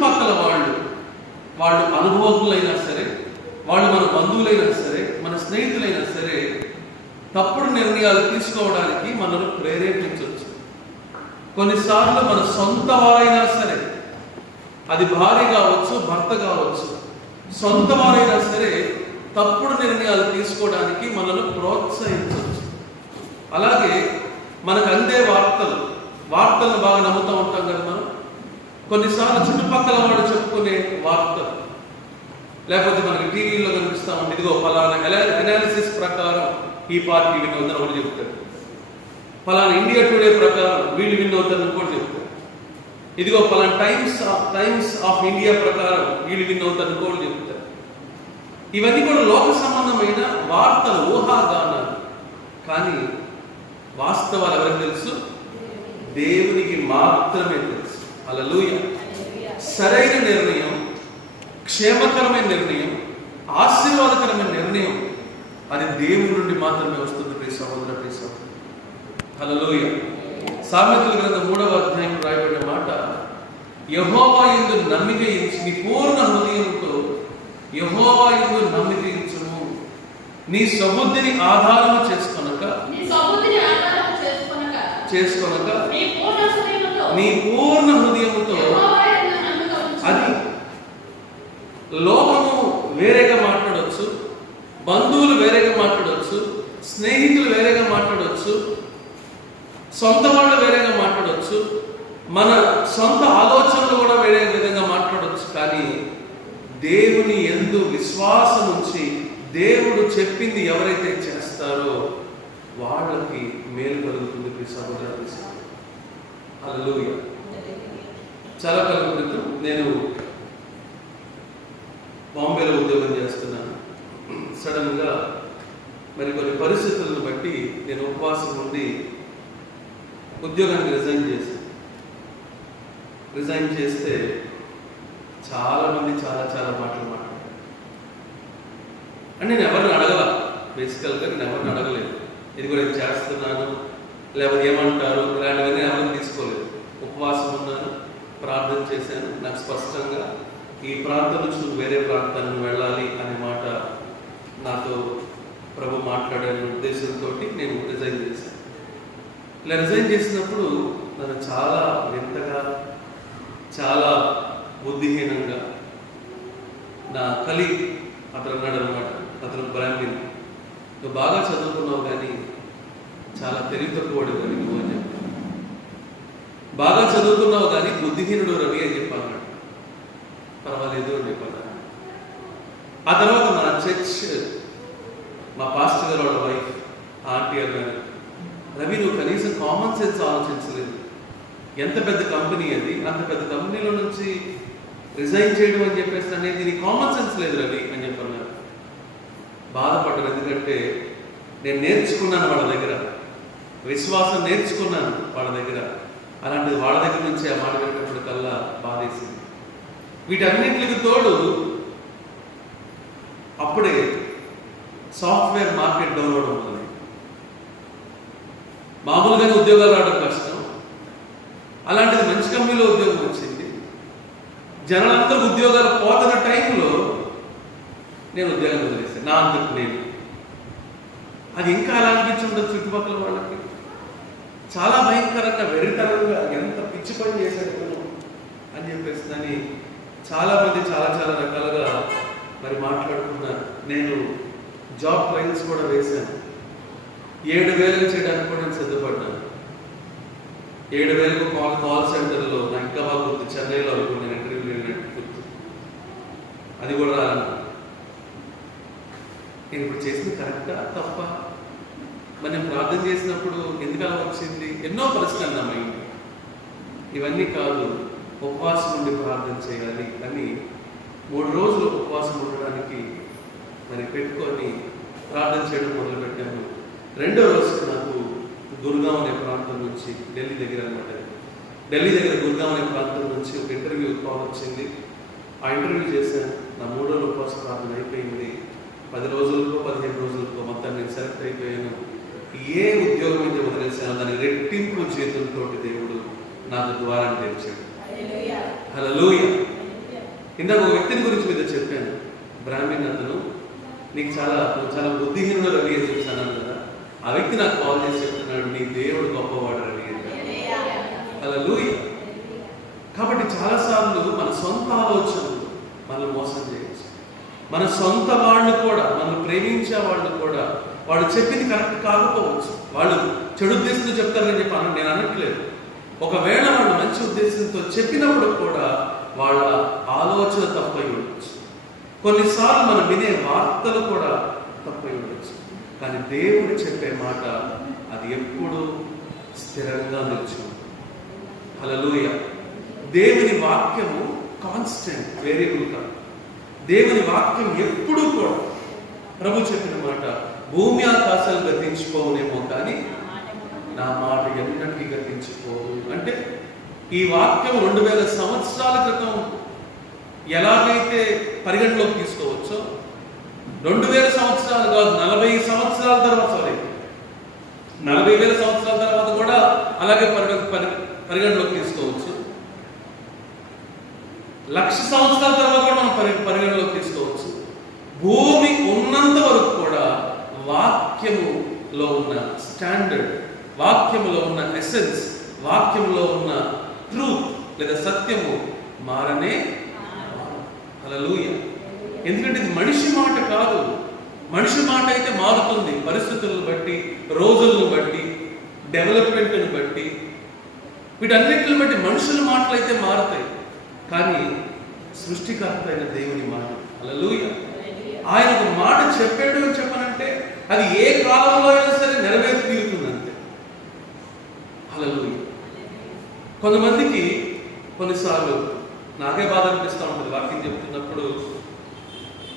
చుట్టుపక్కల వాళ్ళు అనుభవజ్ఞులైనా సరే, వాళ్ళు మన బంధువులైనా సరే, మన స్నేహితులైనా సరే తప్పుడు నిర్ణయాలు తీసుకోవడానికి మనల్ని ప్రేరేపించవచ్చు. కొన్నిసార్లు మన సొంత వారైనా సరే, అది భార్య కావచ్చు, భర్త కావచ్చు, సొంత వారైనా సరే తప్పుడు నిర్ణయాలు తీసుకోవడానికి మనల్ని ప్రోత్సహించవచ్చు. అలాగే మనకు అందే వార్తలను బాగా నమ్ముతూ ఉంటాం కదా మనం. కొన్నిసార్లు చుట్టుపక్కల వాడు చెప్పుకునే వార్తలు, లేకపోతే మనకి టీవీలో కనిపిస్తా ఉంది, ఇదిగో ఫలానా అనాలిసిస్ ప్రకారం ఈ పార్టీ విన్ అవుతారు ఒకటి చెప్తారు, ఫలానా ఇండియా టుడే ప్రకారం వీళ్ళు విన్ అవుతారని కూడా చెప్తారు, ఇదిగో ఫలానా టైమ్స్ ఆఫ్ ఇండియా ప్రకారం వీళ్ళు విన్ అవుతారని కూడా చెప్తారు. ఇవన్నీ కూడా లోక సంబంధమైన వార్తలు, ఊహాగానాలు. కానీ వాస్తవాలు ఎవరికి తెలుసు? దేవునికి మాత్రమే తెలుసు. హల్లెలూయా. సరైన నిర్ణయం, క్షేమకరమైన నిర్ణయం, ఆశీర్వాదకరమైన నిర్ణయం అది దేవుని నుండి మాత్రమే వస్తుంది. ప్రియ సహోదర, ప్రియ సహోదరి. హల్లెలూయా. సామెతల గ్రంథం 3వ అధ్యాయం రాయబడిన మాట, యెహోవా యందు నమ్మిక ఉంచి నీ పూర్ణ హృదయంతో యెహోవా యందు నమ్మిక ఉంచుము, నీ సబుద్ధిని ఆధారము చేసుకొనక నీ పూర్ణ హృదయముతో. అది లోకము వేరేగా మాట్లాడవచ్చు, బంధువులు వేరేగా మాట్లాడవచ్చు, స్నేహితులు వేరేగా మాట్లాడవచ్చు, సొంత వాళ్ళు వేరేగా మాట్లాడవచ్చు, మన సొంత ఆలోచనలు కూడా వేరే విధంగా మాట్లాడవచ్చు. కానీ దేవుని యందు విశ్వాసం ఉంచి దేవుడు చెప్పింది ఎవరైతే చేస్తారో వాళ్ళకి మేలు కలుగుతుంది. ప్రియ సహోదర, హల్లెలూయా. చాలా కాలం క్రితం నేను బాంబేలో ఉద్యోగం చేస్తున్నాను. సడన్గా మరి కొన్ని పరిస్థితులను బట్టి నేను ఉపవాసం ఉండి ఉద్యోగానికి రిజైన్ చేస్తే చాలామంది చాలా మాటలు మాట్లాడారు. అంటే నేను ఎవరిని అడగల, బేసికల్గా నేను ఎవరిని అడగలేదు, ఇది కూడా నేను చేస్తున్నాను లేకపోతే ఏమంటారు ఇలాంటివన్నీ ఎవరిని తీసుకోలేదు. ఉపవాసం ఉన్నాను, ప్రార్థన చేశాను. నాకు స్పష్టంగా ఈ ప్రాంతం నుంచి నువ్వు వేరే ప్రాంతానికి వెళ్ళాలి అనే మాట నాతో ప్రభు మాట్లాడే ఉద్దేశంతో నేను రిజైన్ చేశాను. ఇలా రిజైన్ చేసినప్పుడు నన్ను చాలా వింతగా, చాలా బుద్ధిహీనంగా నా కలీగ్ అతను అన్నాడు అనమాట. అతను బ్రాహ్మణ్, నువ్వు బాగా చదువుకున్నావు కానీ చాలా తెలివి తక్కువడు రవి నువ్వు అని చెప్పాను. బాగా చదువుకున్నావు కానీ బుద్ధిహీనుడు రవి అని చెప్పాను. పర్వాలేదు అని చెప్పాను. ఆ తర్వాత మన చర్చ్ మా పాస్టర్ గారు వాళ్ళ వైఫ్ ఆంటీ అన్నారు, రవి నువ్వు కనీసం కామన్ సెన్స్ ఆలోచించలేదు. ఎంత పెద్ద కంపెనీ అది, అంత పెద్ద కంపెనీలో నుంచి రిజైన్ చేయడం అని చెప్పేసి అనేది నీ కామన్ సెన్స్ లేదు రవి అని చెప్పన్నారు. బాధపడ్డాను. ఎందుకంటే నేను నేర్చుకున్నాను వాళ్ళ దగ్గర, విశ్వాసం నేర్చుకున్నాను వాళ్ళ దగ్గర. అలాంటిది వాళ్ళ దగ్గర నుంచి ఆ మాట విన్నప్పుడు కల్లా బాధేసింది. వీటన్నిటికి తోడు అప్పుడే సాఫ్ట్వేర్ మార్కెట్ డౌన్ అవడం ఉంది. మామూలుగానే ఉద్యోగాలు రావడం కష్టం, అలాంటిది మంచి కంపెనీలో ఉద్యోగం వచ్చింది. జనాలందరూ ఉద్యోగాలు పోతున్న టైంలో నేను ఉద్యోగం వదిలేసాను. నా అంతకు నేను. అది ఇంకా అలా అనిపించుండదు చుట్టుపక్కల వాళ్ళకి. చాలా భయంకరంగా, వెరితనంగా, ఎంత పిచ్చి పని చేశాను అని చెప్పేసి అని చాలామంది చాలా రకాలుగా మరి మాట్లాడుకున్నారు. నేను జాబ్ ట్రైల్స్ కూడా వేశాను. 7,000 చేయడానికి కూడా నేను సిద్ధపడ్డాను. 7,000 కాల్ సెంటర్లో నాకు ఇంకా బాగా గుర్తు, చెన్నైలో అనుకున్నాను ఇంటర్వ్యూ వెళ్ళినట్టు గుర్తు. అది కూడా నేను ఇప్పుడు చేసింది కరెక్టా తప్ప? మరి నేను ప్రార్థన చేసినప్పుడు ఎందుకు అలా వచ్చింది? ఎన్నో ప్రశ్నలు నా మైండ్. ఇవన్నీ కాదు, ఉపవాసం ఉండి ప్రార్థన చేయాలి అని 3 రోజులు ఉపవాసం ఉండడానికి మరి పెట్టుకొని ప్రార్థన చేయడం మొదలుపెట్టాను. 2వ రోజు నాకు గుర్గావ్ అనే ప్రాంతం నుంచి, ఢిల్లీ దగ్గర అనమాట, ఢిల్లీ దగ్గర గుర్గావ్ అనే ప్రాంతం నుంచి ఒక ఇంటర్వ్యూ కాల్ వచ్చింది. ఆ ఇంటర్వ్యూ చేశాను. నా 3వ రోజు ఉపవాస ప్రార్థన అయిపోయింది. 10 రోజులకో 15 రోజులకో మొత్తం నేను సెలెక్ట్ అయిపోయాను. ఏ ఉద్యోగం అయితే వదిలేసానో దానికి రెట్టింపు చేతులతోటి దేవుడు నాకు ద్వారాన్ని తెరిచాడు. హల్లెలూయా. ఇందాక ఒక వ్యక్తిని గురించి మీద చెప్పాను, బ్రాహ్మణ్ అతను, నీకు చాలా బుద్ధిహీనుడు రవి అని చూసాను కదా. ఆ వ్యక్తి నాకు కాల్ చేసి చెప్తున్నాడు, నీ దేవుడు గొప్పవాడు రవి అంటే. హల్లెలూయా. కాబట్టి చాలాసార్లు మన సొంత ఆలోచనలు మనల్ని మోసం చేయవచ్చు. మన సొంత వాళ్ళు కూడా, మనం ప్రేమించే వాళ్ళు కూడా, వాళ్ళు చెప్పింది కరెక్ట్ కాకపోవచ్చు. వాళ్ళు చెడు ఉద్దేశంతో చెప్తారని చెప్పి నేను అనట్లేదు. ఒకవేళ వాళ్ళు మంచి ఉద్దేశంతో చెప్పినప్పుడు కూడా వాళ్ళ ఆలోచన తప్పై ఉండొచ్చు. కొన్నిసార్లు మనం వినే వార్తలు కూడా తప్పై ఉండొచ్చు. కానీ దేవుడు చెప్పే మాట అది ఎప్పుడూ స్థిరంగా నిలిచి ఉంటుంది. హల్లెలూయా. దేవుని వాక్యము కాన్స్టెంట్, వేరియబుల్ కాదు. దేవుని వాక్యం ఎప్పుడూ కూడా, ప్రభు చెప్పిన మాట, భూమి ఆకాశాలు గతించిపోవునేమో కానీ నా మాట ఎన్నటికీ గతించిపోవు. అంటే ఈ వాక్యం 2000 సంవత్సరాల క్రితం ఎలాగైతే పరిగణలోకి తీసుకోవచ్చో, 2000 సంవత్సరాలు కాదు, 40 సంవత్సరాల తర్వాత, 40,000 సంవత్సరాల తర్వాత కూడా అలాగే పరిగణలోకి తీసుకోవచ్చు. 1,00,000 సంవత్సరాల తర్వాత కూడా మనం పరిగణలోకి తీసుకోవచ్చు. భూమి ఉన్నంత వరకు కూడా వాక్యములో ఉన్న స్టాండర్డ్, వాక్యములో ఉన్న ఎసెన్స్, వాక్యములో ఉన్న ట్రూత్ లేదా సత్యము మారనే. హల్లెలూయా. ఎందుకంటే ఇది మనిషి మాట కాదు. మనిషి మాట అయితే మారుతుంది పరిస్థితులను బట్టి, రోజులను బట్టి, డెవలప్మెంట్ను బట్టి, వీటన్నిటిని బట్టి మనుషుల మాటలు అయితే మారుతాయి. కానీ సృష్టికర్త అయిన దేవుని మాట, హల్లెలూయా, ఆయన ఒక మాట చెప్పాడు అని చెప్పనంటే అది ఏ కాలంలో అయినా సరే నెరవేరు తీరుతుందంతే. హల్లెలూయా. కొంతమందికి కొన్నిసార్లు నాకే బాధ అనిపిస్తూ ఉంటుంది వాక్యం చెప్తున్నప్పుడు.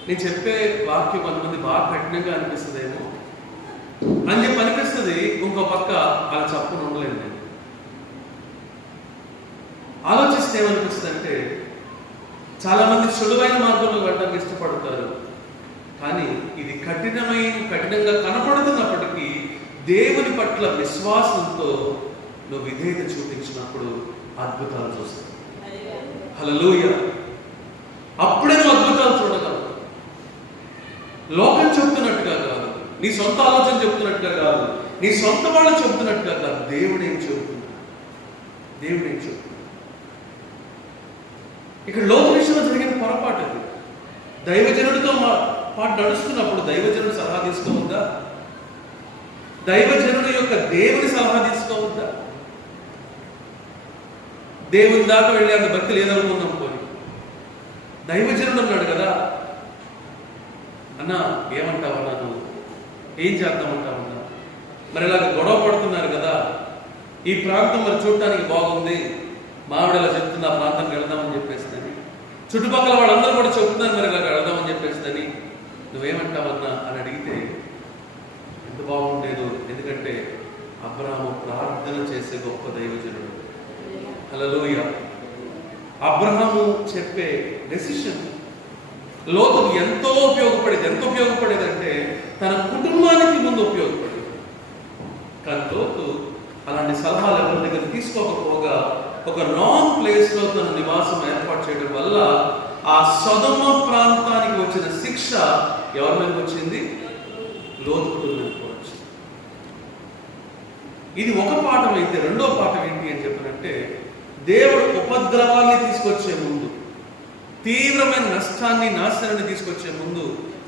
నేను చెప్పే వాక్యం కొంతమంది బాగా కఠినంగా అనిపిస్తుందేమో అని చెప్పి అనిపిస్తుంది. ఇంకో పక్క అలా చెప్పను ఉండలేను నేను. ఆలోచిస్తే ఏమనిపిస్తుంది అంటే, చాలా మంది సులువైన మార్గంలో వెళ్ళడానికి ఇష్టపడతారు. కానీ ఇది కఠినంగా కనపడుతున్నప్పటికీ దేవుని పట్ల విశ్వాసంతో నువ్వు విధేయత చూపించినప్పుడు అద్భుతాలు చూస్తావు. హల్లెలూయా. అప్పుడే నువ్వు అద్భుతాలు చూడగలవు. లోకం చెప్తున్నట్టుగా కాదు, నీ సొంత ఆలోచన చెప్తున్నట్టుగా కాదు, నీ సొంత వాళ్ళు చెప్తున్నట్టుగా కాదు. దేవుడు ఏం చెబుతున్నాడు? ఇక్కడ లోక విషయంలో జరిగిన పొరపాటు అది. దైవజనుడితో పాటు నడుస్తున్నప్పుడు దైవజనుడు సలహా తీసుకోవద్దా? దైవజనుడి యొక్క దేవుని సలహా తీసుకోవద్దా? దేవుని దాకా వెళ్ళి అంత భక్తి లేదనుకుందాం పోయి, దైవజనుడు అన్నాడు కదా, అన్నా ఏమంటావన్నా, నువ్వు ఏం చేద్దామంటావన్నా, మరి ఇలాగ గొడవ పడుతున్నారు కదా, ఈ ప్రాంతం మరి చూడటానికి బాగుంది, మావిడలా చెప్తుంది ఆ ప్రాంతానికి వెళదామని చెప్పేసిందని, చుట్టుపక్కల వాళ్ళందరూ కూడా చెప్తున్నారు మరి ఇలాగ వెళదామని చెప్పేసిందని, నువ్వేమంటావన్నా అని అడిగితే ఎంత బాగుండేదో. ఎందుకంటే అబ్రాహాము ప్రార్థన చేసే గొప్ప దైవజనుడు. హల్లెలూయా. అబ్రహాము చెప్పే డెసిషన్ లోతుకు ఎంతో ఉపయోగపడేది అంటే తన కుటుంబానికి ముందు ఉపయోగపడేది. కానీ లోతు అలాంటి సలహాలు ఎవరి దగ్గర తీసుకోకపోగా ఒక రాంగ్ ప్లేస్ లో తన నివాసం ఏర్పాటు చేయడం వల్ల ఆ సొదొమ ప్రాంతానికి వచ్చిన శిక్ష ఎవరి మీదకి వచ్చింది? లోతు కుటుంబానికి వచ్చింది. ఇది ఒక పాఠం అయితే, రెండో పాఠం ఏంటి అని చెప్పనంటే, దేవుడు ఉపద్రవాన్ని తీసుకొచ్చే ముందు, తీవ్రమైన నష్టాన్ని, నాశనాన్ని తీసుకొచ్చే ముందు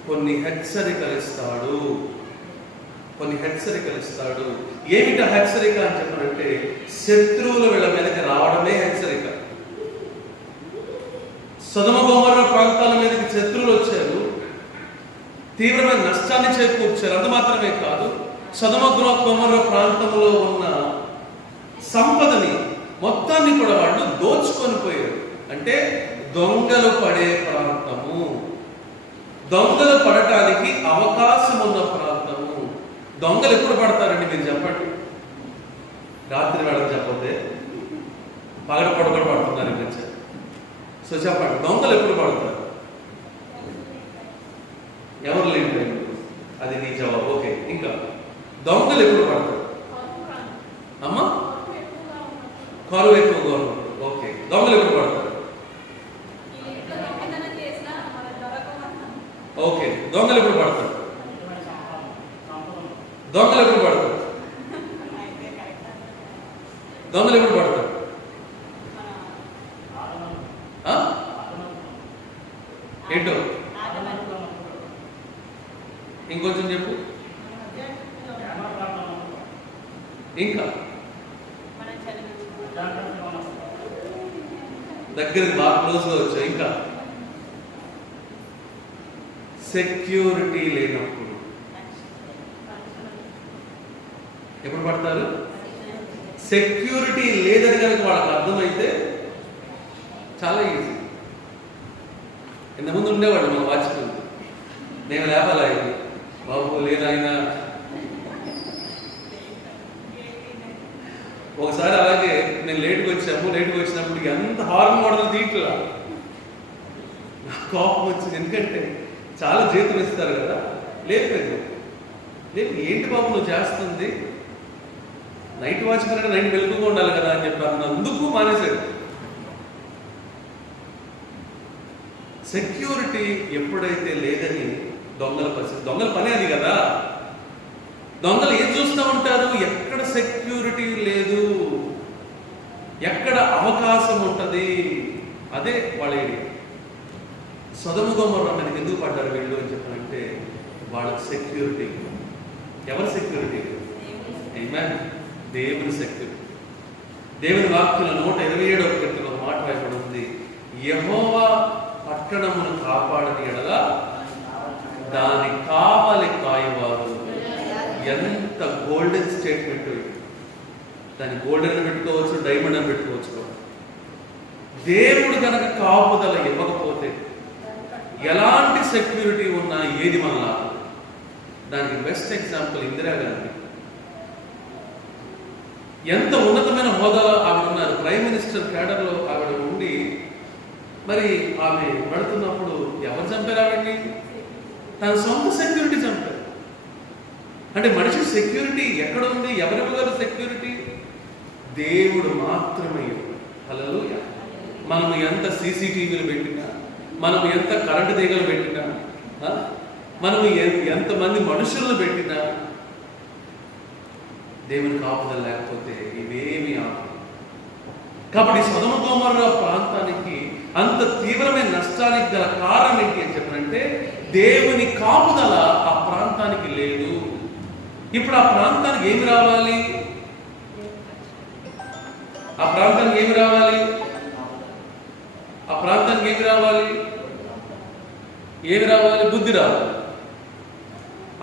కొన్ని హెచ్చరికలు ఇస్తాడు. ఏమిట హెచ్చరిక అని చెప్పనంటే, శత్రువులు వీళ్ళ మీదకి రావడమే హెచ్చరిక. సొదొమ గొమొర్రా ప్రాంతాల మీదకి శత్రువులు వచ్చారు, తీవ్రమైన నష్టాన్ని చేకూర్చారు. అంత మాత్రమే కాదు, సొదొమ గొమొర్రా ప్రాంతంలో ఉన్న సంపదని మొత్తాన్ని కూడా వాళ్ళు దోచుకొని పోయారు. అంటే దొంగలు పడే ప్రాంతము, దొంగలు పడటానికి అవకాశం ఉన్న ప్రాంతము. దొంగలు ఎప్పుడు పడతారండి మీరు చెప్పండి? రాత్రి వేళ చెప్పతే పగడ కూడా పడుతున్నారు ఈ మధ్య. సో చెప్పండి, దొంగలు ఎప్పుడు పడతారు? ఎవరు లేని, అది నీ జవాబు. ఓకే, ఇంకా దొంగలు ఎప్పుడు పడతారు? అమ్మా, కరువు ఎక్కువగా ఉన్నప్పుడు. ఓకే, దొంగలు ఎప్పుడు పడతారు? దొంగలు ఎప్పుడు పడతారు? దొంగలు ఎప్పుడు పడతారు? ఏంటో ఇంకొంచెం చెప్పు. ఇంకా దగ్గరికి బాగా క్లోజ్గా వచ్చా. ఇంకా సెక్యూరిటీ లేనప్పుడు ఎప్పుడు పడతారు? సెక్యూరిటీ లేదని కనుక వాళ్ళకి అర్థమైతే చాలా ఈజీ. ఇంతకుముందు ఉండేవాడు మన వాచ్మెన్, నేను లేపాలి ఆయన, బాబు లేనాయన. ఒకసారి అలాగే నేను లేట్గా వచ్చినప్పుడు ఎంత హార్న్ మోడల్ తీట్లా కోపం వచ్చింది. ఎందుకంటే చాలా జీతం ఇస్తారు కదా. లేదు ఏంటి బాబు నువ్వు చేస్తుంది, నైట్ వాచ్మెన్ అంటే నైట్ వెలుగుగా ఉండాలి కదా అని చెప్పాను. అందుకు మానేశాడు. సెక్యూరిటీ ఎప్పుడైతే లేదని దొంగల పరిస్థితి, దొంగల పని అది కదా. దొంగలు ఏం చూస్తూ ఉంటారు? ఎక్కడ సెక్యూరిటీ లేదు, ఎక్కడ అవకాశం ఉంటుంది, అదే వాళ్ళ ఏరియా. సొదొమ గొమొర్రా మీదకి ఎందుకు పడ్డారు వీళ్ళు అని చెప్పారంటే వాళ్ళకి సెక్యూరిటీ. ఎవరి సెక్యూరిటీ? ఆమేన్. దేవుని సెక్యూరిటీ. దేవుని వాక్యంలో 127వ కీర్తనలో ఒక మాట రాయబడి ఉంది, యెహోవా పట్టణమును కాపాడని ఎడల దాని కావలి కాయవారు. ఎంత గోల్డెన్ స్టేట్మెంట్! దాన్ని గోల్డెన్ అని పెట్టుకోవచ్చు, డైమండ్ అని పెట్టుకోవచ్చు. దేవుడు కనుక కాపుదల ఇవ్వకపోతే ఎలాంటి సెక్యూరిటీ ఉన్నా ఏది మనలా. దానికి బెస్ట్ ఎగ్జాంపుల్ ఇందిరాగాంధీ. ఎంత ఉన్నతమైన హోదాలో ఆవిడ ఉన్నారు, ప్రైమ్ మినిస్టర్ క్యాడర్లో ఆవిడ ఉండి, మరి ఆమె పడుతున్నప్పుడు ఎవరు చంపారు ఆవిడ్ని? తన సొంత సెక్యూరిటీ చంపారు. అంటే మనిషి సెక్యూరిటీ ఎక్కడ ఉంది? ఎవరివ్వగలరు సెక్యూరిటీ? దేవుడు మాత్రమే. హల్లెలూయా. మనం ఎంత సీసీటీవీలు పెట్టినా, మనం ఎంత కరెంటు తీగలు పెట్టినా, మనం ఎంతమంది మనుషులను పెట్టినా, దేవుని కాపుదల లేకపోతే ఇవేమీ ఆపదు. కాబట్టి సొదొమ గొమొర్రా ప్రాంతానికి అంత తీవ్రమైన నష్టానికి గల కారణం ఏంటి అని చెప్పారంటే దేవుని కాపుదల ఆ ప్రాంతానికి లేదు. ఇప్పుడు ఆ ప్రాంతానికి ఏమి రావాలి? ఆ ప్రాంతానికి ఏమి రావాలి? ఆ ప్రాంతానికి ఏమి రావాలి? ఏమి రావాలి? బుద్ధి రావాలి.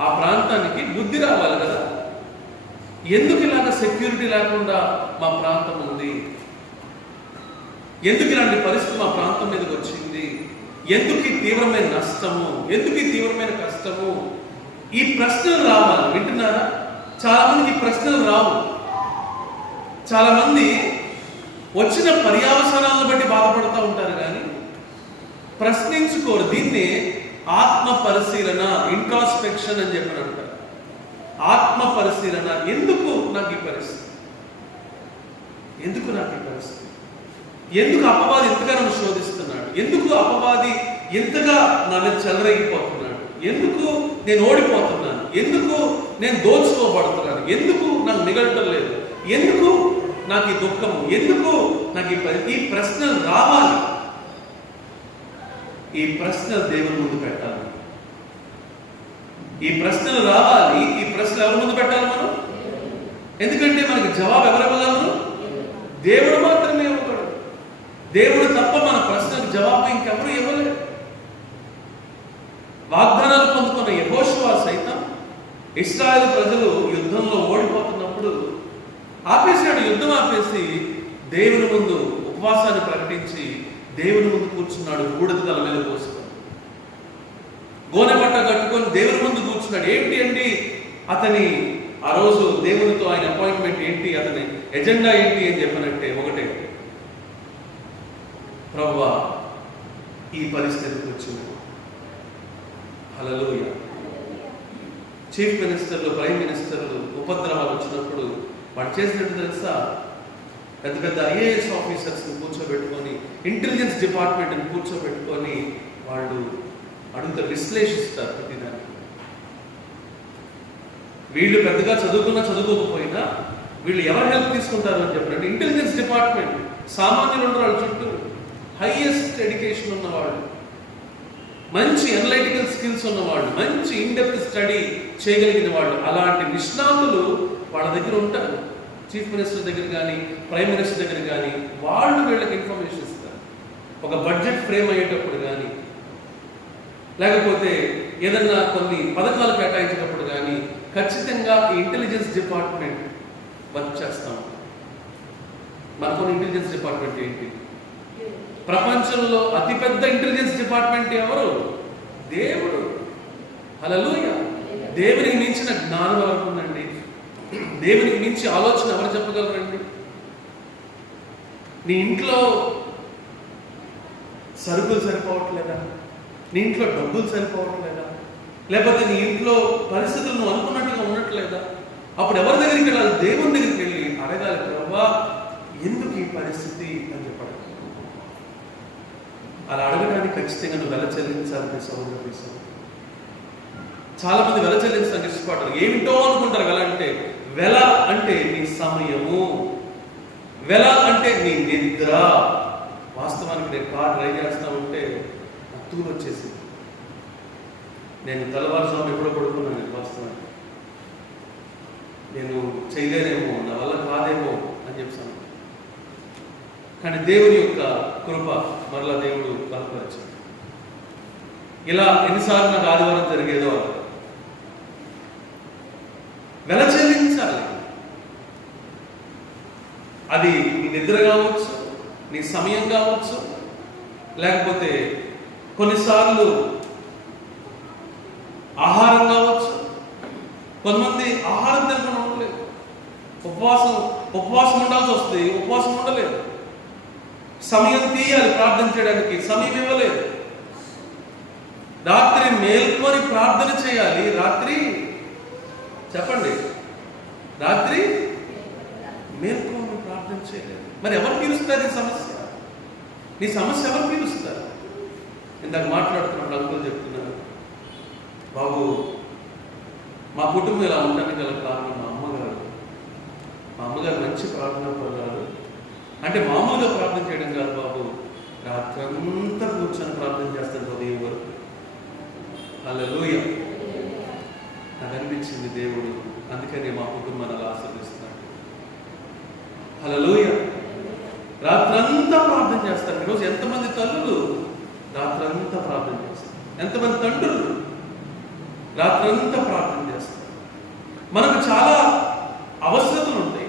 ఆ ప్రాంతానికి బుద్ధి రావాలి కదా. ఎందుకు ఇలాగ సెక్యూరిటీ లేకుండా మా ప్రాంతం ఉంది? ఎందుకు ఇలాంటి పరిస్థితి మా ప్రాంతం మీదకి వచ్చింది? ఎందుకు ఈ తీవ్రమైన నష్టము? ఎందుకు ఈ తీవ్రమైన కష్టము? ఈ ప్రశ్నలు రావాలి. వింటున్నారా? చాలా మందికి ఈ ప్రశ్నలు రావు. చాలా మంది వచ్చిన పర్యావసరాలను బట్టి బాధపడుతూ ఉంటారు కానీ ప్రశ్నించుకోరు. దీన్ని ఆత్మ పరిశీలన, ఇంట్రాస్పెక్షన్ అని చెప్పి అంటారు. ఆత్మ పరిశీలన. ఎందుకు నాకు ఈ పరిస్థితి? ఎందుకు నాకు ఈ పరిస్థితి? ఎందుకు అపవాది ఇంతగా నన్ను శోధిస్తున్నాడు? ఎందుకు అపవాది ఇంతగా నా మీద చెలరేగిపోతున్నాడు? ఎందుకు నేను ఓడిపోతున్నాను? ఎందుకు నేను దోచుకోబడుతున్నాను? ఎందుకు నాకు మిగలటం లేదు? ఎందుకు నాకు ఈ దుఃఖము? ఎందుకు నాకు ఈ ప్రశ్నలు రావాలి. ఈ ప్రశ్నలు దేవుని ముందు పెట్టాలి. ఈ ప్రశ్నలు రావాలి. ఈ ప్రశ్నలు ఎవరి ముందు పెట్టాలి మనం? ఎందుకంటే మనకి జవాబు ఎవరు ఇవ్వగలరు? దేవుడు మాత్రమే ఇవ్వగలడు. దేవుడు తప్ప మన ప్రశ్నకు జవాబు ఇంకెవరు ఇవ్వలేరు. వాగ్దానాలు పొందుకున్న యెహోషువ సైతం ఇశ్రాయేలు ప్రజలు యుద్ధంలో ఓడిపోతున్నప్పుడు ఆపేసాడు. యుద్ధం ఆపేసి దేవుని ముందు ఉపవాసాన్ని ప్రకటించి దేవుని ముందు కూర్చున్నాడు. బూడిద తల మీద పోసుకొని గోనె పట్ట కట్టుకొని దేవుని ముందు కూర్చున్నాడు. ఏంటి అండి అతని ఆ రోజు దేవునితో ఆయన అపాయింట్మెంట్ ఏంటి, అతని ఎజెండా ఏంటి అని చెప్పనంటే ఒకటే, ప్రభువా ఈ పరిస్థితికి వచ్చింది. హల్లెలూయా. చీఫ్ మినిస్టర్లు, ప్రైమ్ మినిస్టర్లు ఉపద్రవాలు వచ్చినప్పుడు వాడు చేసినట్టు తెలుసా? పెద్ద పెద్ద ఐఏఎస్ ఆఫీసర్స్ని కూర్చోబెట్టుకొని, ఇంటెలిజెన్స్ డిపార్ట్మెంట్ని కూర్చోబెట్టుకొని వాళ్ళు అడుగుతారు, విశ్లేషిస్తారు ప్రతిదాన్ని. వీళ్ళు పెద్దగా చదువుకోకపోయినా వీళ్ళు ఎవరు హెల్ప్ తీసుకుంటారు అని చెప్పినట్టు ఇంటెలిజెన్స్ డిపార్ట్మెంట్, సామాన్యులు ఉండరు వాళ్ళ చుట్టూ, హైయెస్ట్ ఎడ్యుకేషన్ ఉన్నవాళ్ళు, మంచి అనలైటికల్ స్కిల్స్ ఉన్నవాళ్ళు, మంచి ఇన్డెప్త్ స్టడీ చేయగలిగిన వాళ్ళు, అలాంటి నిష్ణాతులు వాళ్ళ దగ్గర ఉంటారు. చీఫ్ మినిస్టర్ దగ్గర కానీ ప్రైమ్ మినిస్టర్ దగ్గర కానీ వాళ్ళు వీళ్ళకి ఇన్ఫర్మేషన్ ఇస్తారు. ఒక బడ్జెట్ ఫ్రేమ్ అయ్యేటప్పుడు కానీ, లేకపోతే ఏదన్నా కొన్ని పథకాలు కేటాయించేటప్పుడు కానీ ఖచ్చితంగా ఈ ఇంటెలిజెన్స్ డిపార్ట్మెంట్ వర్క్ చేస్తాం. మనకు ఇంటెలిజెన్స్ డిపార్ట్మెంట్ ఏంటి? ప్రపంచంలో అతిపెద్ద ఇంటెలిజెన్స్ డిపార్ట్మెంట్ ఎవరు? దేవుడు. హల్లెలూయా. దేవునికి మించిన జ్ఞానం ఎవరికి ఉందండి? దేవునికి మించి ఆలోచన ఎవరు చెప్పగలరండి? నీ ఇంట్లో సరుకులు సరిపోవట్లేదా? నీ ఇంట్లో డబ్బులు సరిపోవట్లేదా? లేకపోతే నీ ఇంట్లో పరిస్థితులు నువ్వు అనుకున్నట్టుగా ఉండట్లేదా? అప్పుడు ఎవరి దగ్గరికి వెళ్ళాలి? దేవుని దగ్గరికి వెళ్ళి అడగాలి, ప్రభువా ఎందుకు ఈ పరిస్థితి అని చెప్పాడు. అలా అడగడానికి ఖచ్చితంగా నువ్వు వెల చెల్లించాలని సహోదరు. చాలా మంది వెల చెల్లించడానికి ఇష్టపడరు. ఏమిటో అనుకుంటారు వెల అంటే. వెల అంటే నీ సమయము, వెల అంటే నీ నిద్ర. వాస్తవానికి నేను కార్ డ్రైవ్ చేస్తా ఉంటే తూలు వచ్చేసింది. నేను తెల్లవారుజాము ఎప్పుడో పడుకున్నాను. వాస్తవానికి నేను చేయలేనేమో, నా వల్ల కాదేమో అని చెప్పాను. కానీ దేవుని యొక్క కృప మరలా దేవుడు బలపరిచాడు. ఇలా ఎన్నిసార్లు నాకు ఆదివారం జరిగేదో వెల చెల్లించాలి. అది నీ నిద్ర కావచ్చు, నీ సమయం కావచ్చు, లేకపోతే కొన్నిసార్లు ఆహారం కావచ్చు. కొంతమంది ఆహారం తినకుండా ఉండలేదు, ఉపవాసం ఉండాల్సి వస్తుంది, ఉపవాసం ఉండలేదు. సమయం తీయాలి ప్రార్థన చేయడానికి, సమయం ఇవ్వలేదు. రాత్రి మేల్కొని ప్రార్థన చేయాలి. రాత్రి చెప్పండి, రాత్రి మేల్కొని ప్రార్థన చేయలేదు. మరి ఎవరు తీరుస్తారు ఈ సమస్య? నీ సమస్య ఎవరు తీరుస్తారు? ఇందాక మాట్లాడుతున్నప్పుడు అంకులు చెప్తున్నారు, బాబు మా కుటుంబం ఇలా ఉండడానికి గల కారణం మా అమ్మగారు మంచి ప్రార్థన పరురాలు. అంటే మామూలుగా ప్రార్థన చేయడం కాదు బాబు, రాత్రంతా కూర్చొని ప్రార్థన చేస్తారు ఉదయం వరకు. హల్లెలూయా. నాకు అనిపించింది దేవుడు అందుకనే మా కుటుంబాన్ని అలా ఆశీర్వదిస్తున్నాడు. హల్లెలూయా. రాత్రంతా ప్రార్థన చేస్తారు. ఈరోజు ఎంతమంది తల్లులు రాత్రంతా ప్రార్థన చేస్తారు? ఎంతమంది తండ్రులు రాత్రంతా ప్రార్థన చేస్తారు? మనకు చాలా అవసరతలు ఉంటాయి,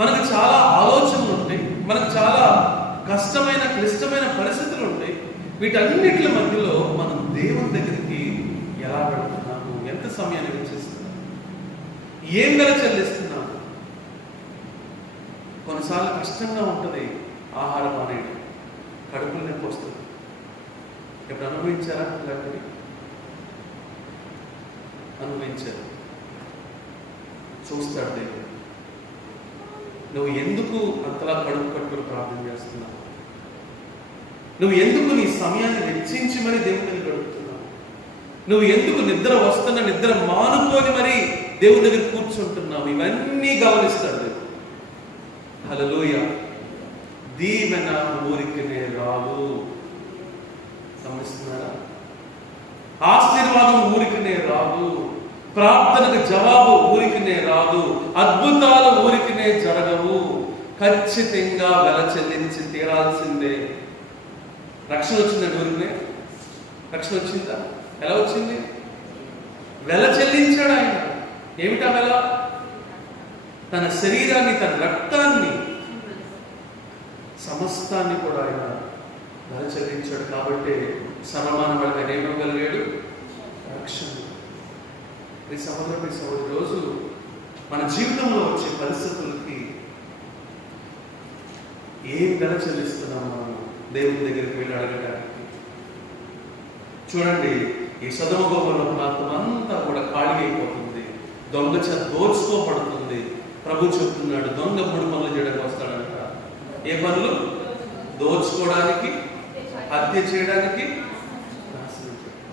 మనకు చాలా ఆలోచనలు ఉంటాయి, మనకు చాలా కష్టమైన క్లిష్టమైన పరిస్థితులు ఉంటాయి. వీటన్నిటి మధ్యలో మనం దేవుని దగ్గరికి ఎలా వెళ్తున్నాము? ఎంత సమయాన్ని వెచ్చిస్తున్నాము? ఏం వెల చెల్లిస్తున్నాము? కొన్నిసార్లు కష్టంగా ఉంటుంది ఆహారం అనేది, కడుపులు నొప్పి వస్తుంది. ఎప్పుడు అనుభవించారా? ఇలాంటివి అనుభవించారు. చూస్తాడు దేవుడు, నువ్వు ఎందుకు అంతలా కడుపు కట్టుకుని ప్రార్థన చేస్తున్నావు? నువ్వు ఎందుకు నీ సమయాన్ని వెచ్చించి మరి దేవుని దగ్గర గడుపుతున్నావు? నువ్వు ఎందుకు నిద్ర వస్తున్న నిద్ర మానుకొని మరి దేవుని దగ్గర కూర్చుంటున్నావు? ఇవన్నీ గమనిస్తాడు దేవుడు. హల్లెలూయా. దీవెన ఊరికినే రాదు. గమనిస్తున్నారా? ఆశీర్వాదం ఊరికినే రాదు, ప్రార్థనకు జవాబు ఊరికినే రాదు, అద్భుతాలు ఊరికినే జరగవు. ఖచ్చితంగా వెల చెల్లించి తీరాల్సిందే. రక్షణ వచ్చిందండి ఊరికినే? రక్షణ వచ్చిందా? ఎలా వచ్చింది? వెల చెల్లించాడు ఆయన. ఏమిటా వెల? తన శరీరాన్ని, తన రక్తాన్ని, సమస్తాన్ని కూడా ఆయన వెల చెల్లించాడు. కాబట్టి సమానం వాళ్ళకి ఆయన ఏమగలిగాడు? రక్షణ. ఈ సహోదరు రోజు మన జీవితంలో వచ్చే పరిస్థితులకి ఏం వెల చెల్లిస్తున్నాం మనం దేవుని దగ్గరికి వెళ్ళి అడగడానికి? చూడండి, ఈ సొదొమ గొమొర్రా ప్రాంతం అంతా కూడా ఖాళీ అయిపోతుంది, దొంగ దోచుకోబడుతుంది. ప్రభు చెప్తున్నాడు, దొంగ 3 పనులు చేయడానికి వస్తాడంట. ఏ పనులు? దోచుకోవడానికి, హత్య చేయడానికి, నాశనం చేయడానికి.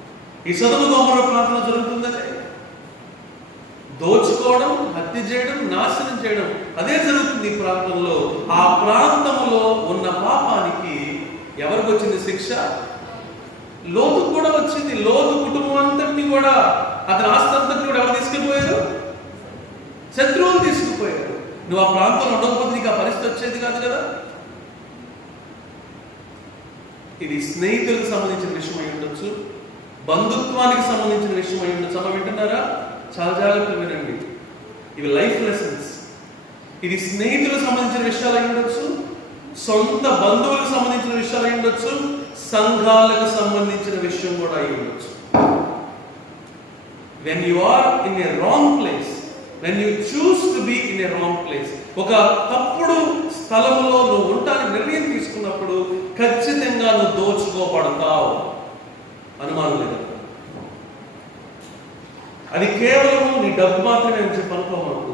ఈ సొదొమ గొమొర్రా ప్రాంతంలో జరుగుతుందంటే దోచుకోవడం, హత్య చేయడం, నాశనం చేయడం అదే జరుగుతుంది ఈ ప్రాంతంలో. ఆ ప్రాంతంలో ఉన్న పాపానికి ఎవరికి వచ్చింది శిక్ష? లోతుకు కూడా వచ్చింది. లోతు కుటుంబం అంతటిని కూడా, అతని ఆస్తి అంతటిని కూడా ఎవరు తీసుకుపోయారు? శత్రువులు తీసుకుపోయారు. నువ్వు ఆ ప్రాంతంలో ఉండకపోతే నీకు ఆ పరిస్థితి వచ్చేది కాదు కదా. ఇది స్నేహితులకు సంబంధించిన విషయం అయి ఉండొచ్చు, బంధుత్వానికి సంబంధించిన విషయం అయి ఉండొచ్చు. అమ్మ వింటున్నారా? చాలా జాగ్రత్తగా వినండి. ఇవి లైఫ్ లెసన్స్. ఇది స్నేహితులకు సంబంధించిన విషయాలు అయి ఉండొచ్చు, సొంత బంధువులకు సంబంధించిన విషయాలు అయి ఉండొచ్చు, సంఘాలకు సంబంధించిన విషయం కూడా అయి ఉండొచ్చు. When you are in a wrong place, when you choose to be in a wrong place, ఒక తప్పుడు స్థలంలో నువ్వు ఉండడానికి నిర్ణయం తీసుకున్నప్పుడు ఖచ్చితంగా నువ్వు దోచుకోబడతావు, అనుమానం లేదు. అది కేవలం నీ డబ్బు మాత్రమే అని చెప్పి అనుకోమనుకో.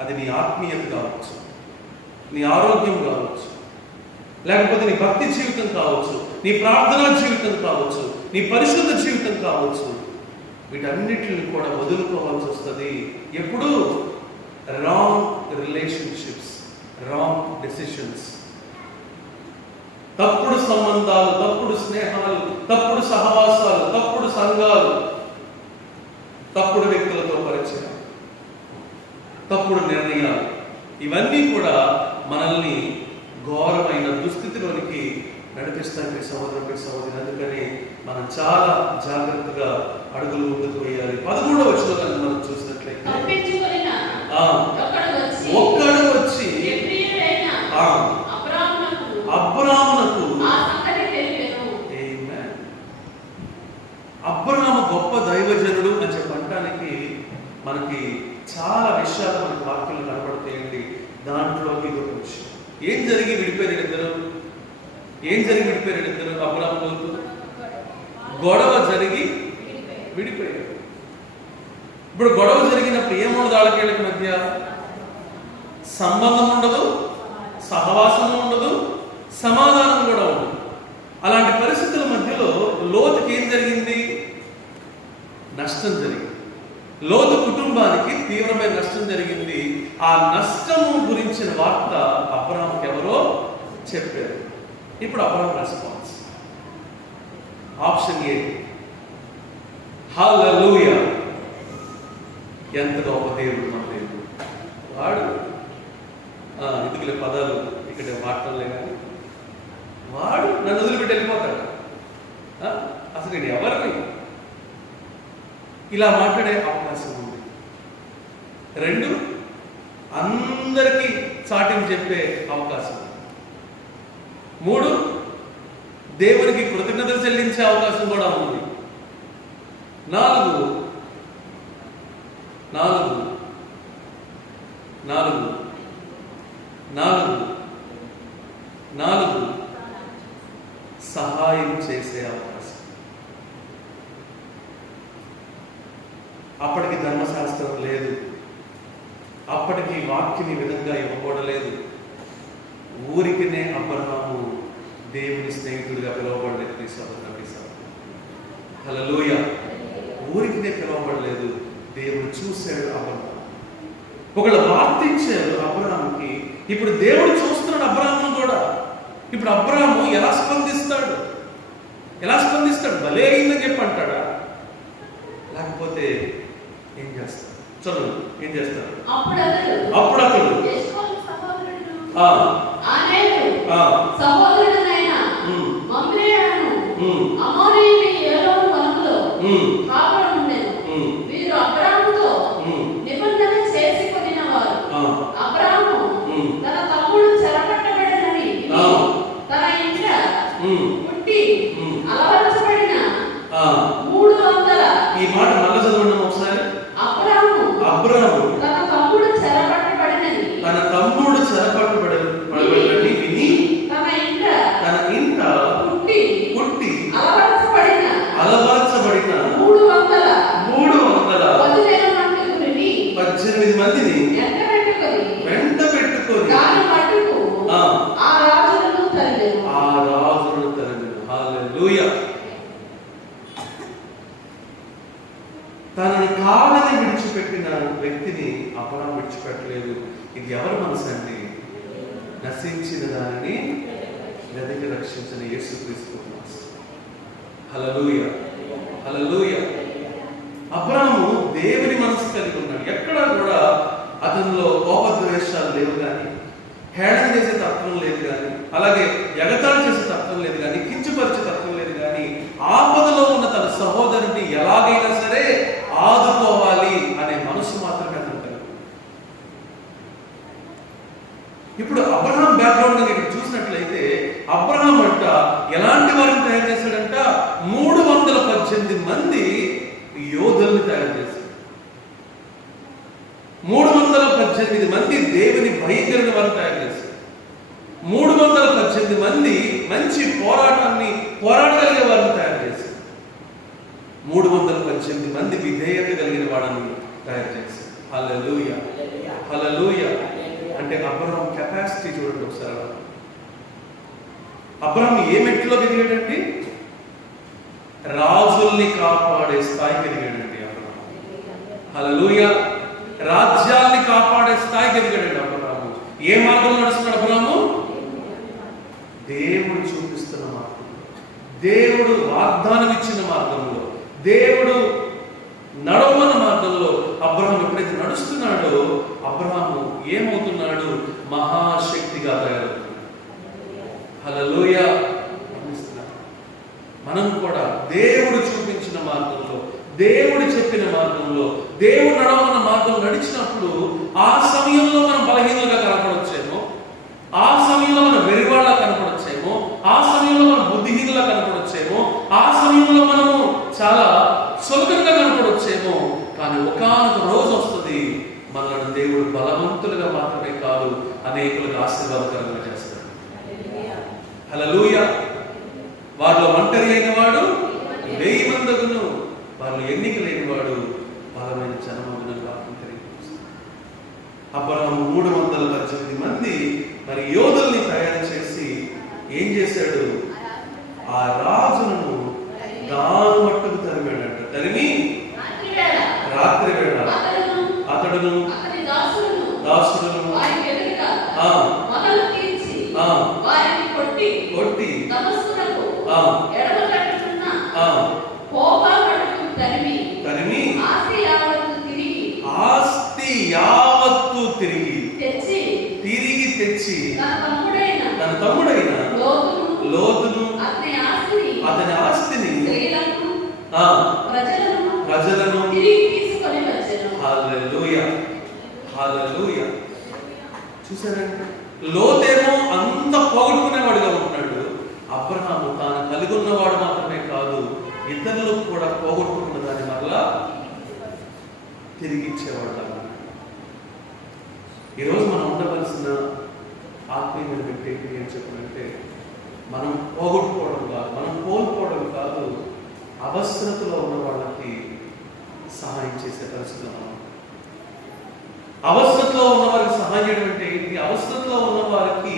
అది నీ ఆత్మీయత కావచ్చు, నీ ఆరోగ్యం కావచ్చు, లేకపోతే నీ భక్తి జీవితం కావచ్చు, నీ ప్రార్థనా జీవితం కావచ్చు, నీ పరిశుద్ధ జీవితం కావచ్చు. వీటన్నిటిని కూడా వదులుకోవాల్సి వస్తుంది. ఎప్పుడు? రాంగ్ రిలేషన్షిప్స్, రాంగ్ డెసిషన్స్, తప్పుడు సంబంధాలు, తప్పుడు స్నేహాలు, తప్పుడు సహవాసాలు, తప్పుడు సంఘాలు, తప్పుడు వ్యక్తులతో పరిచయం, తప్పుడు నిర్ణయాలు, ఇవన్నీ కూడా మనల్ని ఘోరమైన దుస్థితిలోనికి నడిపిస్తాయి సహోదరుడి సహోదరి. అందుకని మనం చాలా జాగ్రత్తగా అడుగులు ముందుకు వేయాలి. 13వ వచనం మనం చూసినట్లయితే ఒక్కడు వచ్చి అబ్రామునకు, అబ్రాము గొప్ప దైవజనుడు అని చెప్పడానికి మనకి చాలా విషయాలు మనకి వాక్యాలు కనబడతాయండి. దాంట్లో ఇది ఒక విషయం. ఏం జరిగి విడిపోయారు ఇద్దరు? అబ్రాముతో గొడవ జరిగి విడిపోయారు. ఇప్పుడు గొడవ జరిగినప్పుడు ఏముండదు? వాళ్ళకి మధ్య సంబంధం ఉండదు, సహవాసం ఉండదు, సమాధానం కూడా ఉండదు. అలాంటి పరిస్థితుల మధ్యలో లోతుకి ఏం జరిగింది? నష్టం జరిగింది. లోతు కుటుంబానికి తీవ్రమైన నష్టం జరిగింది. ఆ నష్టము గురించిన వార్త అబ్రాముకి ఎవరో చెప్పారు. ఇప్పుడు అబ్రాము రెస్పాన్స్ ఆప్షన్ ఏ, హల్లెలూయా, ఎంత గొప్ప దేవుడు మన దేవుడు. వాడు ఎందుకులే పదాలు ఇక్కడ మాట్లాడలే, కానీ వాడు నన్ను వదిలిపెట్టి వెళ్ళిపోతాడు. అసలు నేను ఎవరిని ఇలా మాట్లాడే అవకాశం ఉంది. 2, అందరికీ చాటిని చెప్పే అవకాశం. 3, దేవునికి కృతజ్ఞతలు చెల్లించే అవకాశం కూడా ఉంది. 4 సహాయం చేసే అవకాశం. అప్పటికి ధర్మశాస్త్రం లేదు, అప్పటికి వాక్యం ఈ విధంగా ఇవ్వకూడలేదు. ఊరికినే అబ్రహాము దేవుని స్నేహితుడిగా పిలువబడలేదు. హల్లెలూయా. ఊరికినే పిలువబడలేదు, దేవుడు చూశాడు అబ్రహాము. ఒకళ్ళు వార్త ఇచ్చారు అబ్రహాముకి. ఇప్పుడు దేవుడు చూస్తున్నాడు అబ్రహామును కూడా. ఇప్పుడు అబ్రహాము ఎలా స్పందిస్తాడు? భలే అయిందని చెప్పి అంటాడా? లేకపోతే ఏం చేస్తాడు? చదువు, ఏం చేస్తాడు? అప్పుడు అతడు ఈ మాట మళ్ళీ చదవండి ఒకసారి. అబ్రాము తన తమ్ముడు చెరపట్టబడని విని తన ఇంట పుట్టి అలవరచబడిన 318 మందిని వెంట పెట్టుకొని ఆ రాజులను తరిమెను. హల్లెలూయా. తనని కాదని విడిచి విడిచిపెట్టిన వ్యక్తిని అబ్రహాము విడిచిపెట్టలేదు. ఇది ఎవరి మనసు అండి? నశించిన దానిని వెతికి రక్షించిన యేసుక్రీస్తు మనసు. హల్లెలూయా, హల్లెలూయా. అబ్రహాము దేవుని మనసు కలిగి ఉన్నాడు. ఎక్కడా కూడా అతనిలో కోపద్వేషాలు లేవు కానీ, హేళన చేసే తత్వం లేదు కానీ, అలాగే ఎగతాళి చేసే తత్వం లేదు కానీ, కించపరిచే తత్వం లేదు కానీ, ఆపదలో ఉన్న తన సహోదరుని ఎలాగైనా సరే ఆదుకోవాలి అనే మనసు మాత్రమే అతను కలిగి. ఇప్పుడు అబ్రహాం బ్యాక్గ్రౌండ్ ఇక్కడ చూసినట్లయితే అబ్రహాం అంట ఎలాంటి వారిని తయారు చేశాడంట? 318 మంది యోధుల్ని తయారు చేశాడు. 318 మంది దేవుని భయంకరమైన వారిని తయారు చేశారు. 318 మంది మంచి పోరాడగలిగే వారిని తయారు చేశారు. 318 మంది విధేయత కలిగిన వాడిని తయారు చేశారు. హల్లెలూయా, హల్లెలూయా. అంటే అబ్రహాం కెపాసిటీ చూడండి ఒకసారి. అబ్రహాం ఏ మెట్టులో ఎదిగాడండి? రాజుల్ని కాపాడే స్థాయికి ఎదిగాడండి అబ్రహాం. హల్లెలూయా. రాజ్యాల్ని కాపాడే స్థాయికి ఎదిగాడండి అబ్రహాము. ఏ మార్గంలో నడుస్తున్నాడు అబ్రహాము? దేవుడు చూపిస్తున్న మార్గంలో, దేవుడు వాగ్దానం ఇచ్చిన మార్గంలో, దేవుడు నడవమన్న మార్గంలో అబ్రహాం ఎప్పుడైతే నడుస్తున్నాడో అబ్రహాము ఏమవుతున్నాడు? మహాశక్తిగా తయారవుతున్నాడు. హల్లెలూయా. మనం కూడా దేవుడు చూపించిన మార్గంలో, దేవుడు చెప్పిన మార్గంలో, దేవుడు నడవమన్న మార్గం నడిచినప్పుడు ఆ సమయంలో మనం బలహీనంగా కనపడొచ్చేమో, ఆ సమయంలో మనం వెరివాళ్ళ కనపడొచ్చేమో, ఆ సమయంలో మనం బుద్ధిహీనులా కనపడొచ్చేమో, ఆ సమయంలో మనము చాలా సులభంగా కనపడొచ్చేమో. కానీ ఒకానొక రోజు వస్తుంది, మనల్ని దేవుడు బలవంతులుగా మాత్రమే కాదు అనేకులకు ఆశీర్వాదకరంగా చేస్తాడు. హల్లెలూయా. వారిలో ఒంటరి అయిన వాడు 1000 మందగును, వారిలో ఎన్నిక లేని వాడు బలమైన జనమగునగా తెలియజేస్తాడు. అబ్రహాము 318 మంది మరి యోధుల్ని తయారు చేసి ఏం చేశాడు? ఆ రాజులను దాని మట్టుకు తరిమాడంట. తరిమి రాత్రి వేళ అతడును దాసులను కొట్టి తరిమి ఆస్తి యావత్తు తిరిగి తెచ్చి తన తమ్ముడైన లోతును అతని ఆస్తిని ప్రజలను హల్లెలూయా, హల్లెలూయా. చూసారంటే లోతేమో అంత పోగొట్టుకునేవాడుగా ఉంటున్నాడు. అబ్రహాము తాను కలిగి ఉన్నవాడు మాత్రమే కాదు, ఇతరులకు కూడా పోగొట్టుకున్న దాన్ని మరలా తిరిగి ఇచ్చేవాడు. ఈరోజు మనం ఉండవలసిన ఆత్మీయమైన వ్యక్తి ఏంటి అని చెప్పాలంటే, మనం పోగొట్టుకోవడం కాదు, మనం కోల్పోవడం కాదు, అవసరతలో ఉన్న వాళ్ళకి సహాయం చేసే పరిస్థితిలో మనం. అవసరతలో ఉన్న వారికి సహాయం చేయడం అంటే ఏంటి? అవసరతలో ఉన్న వారికి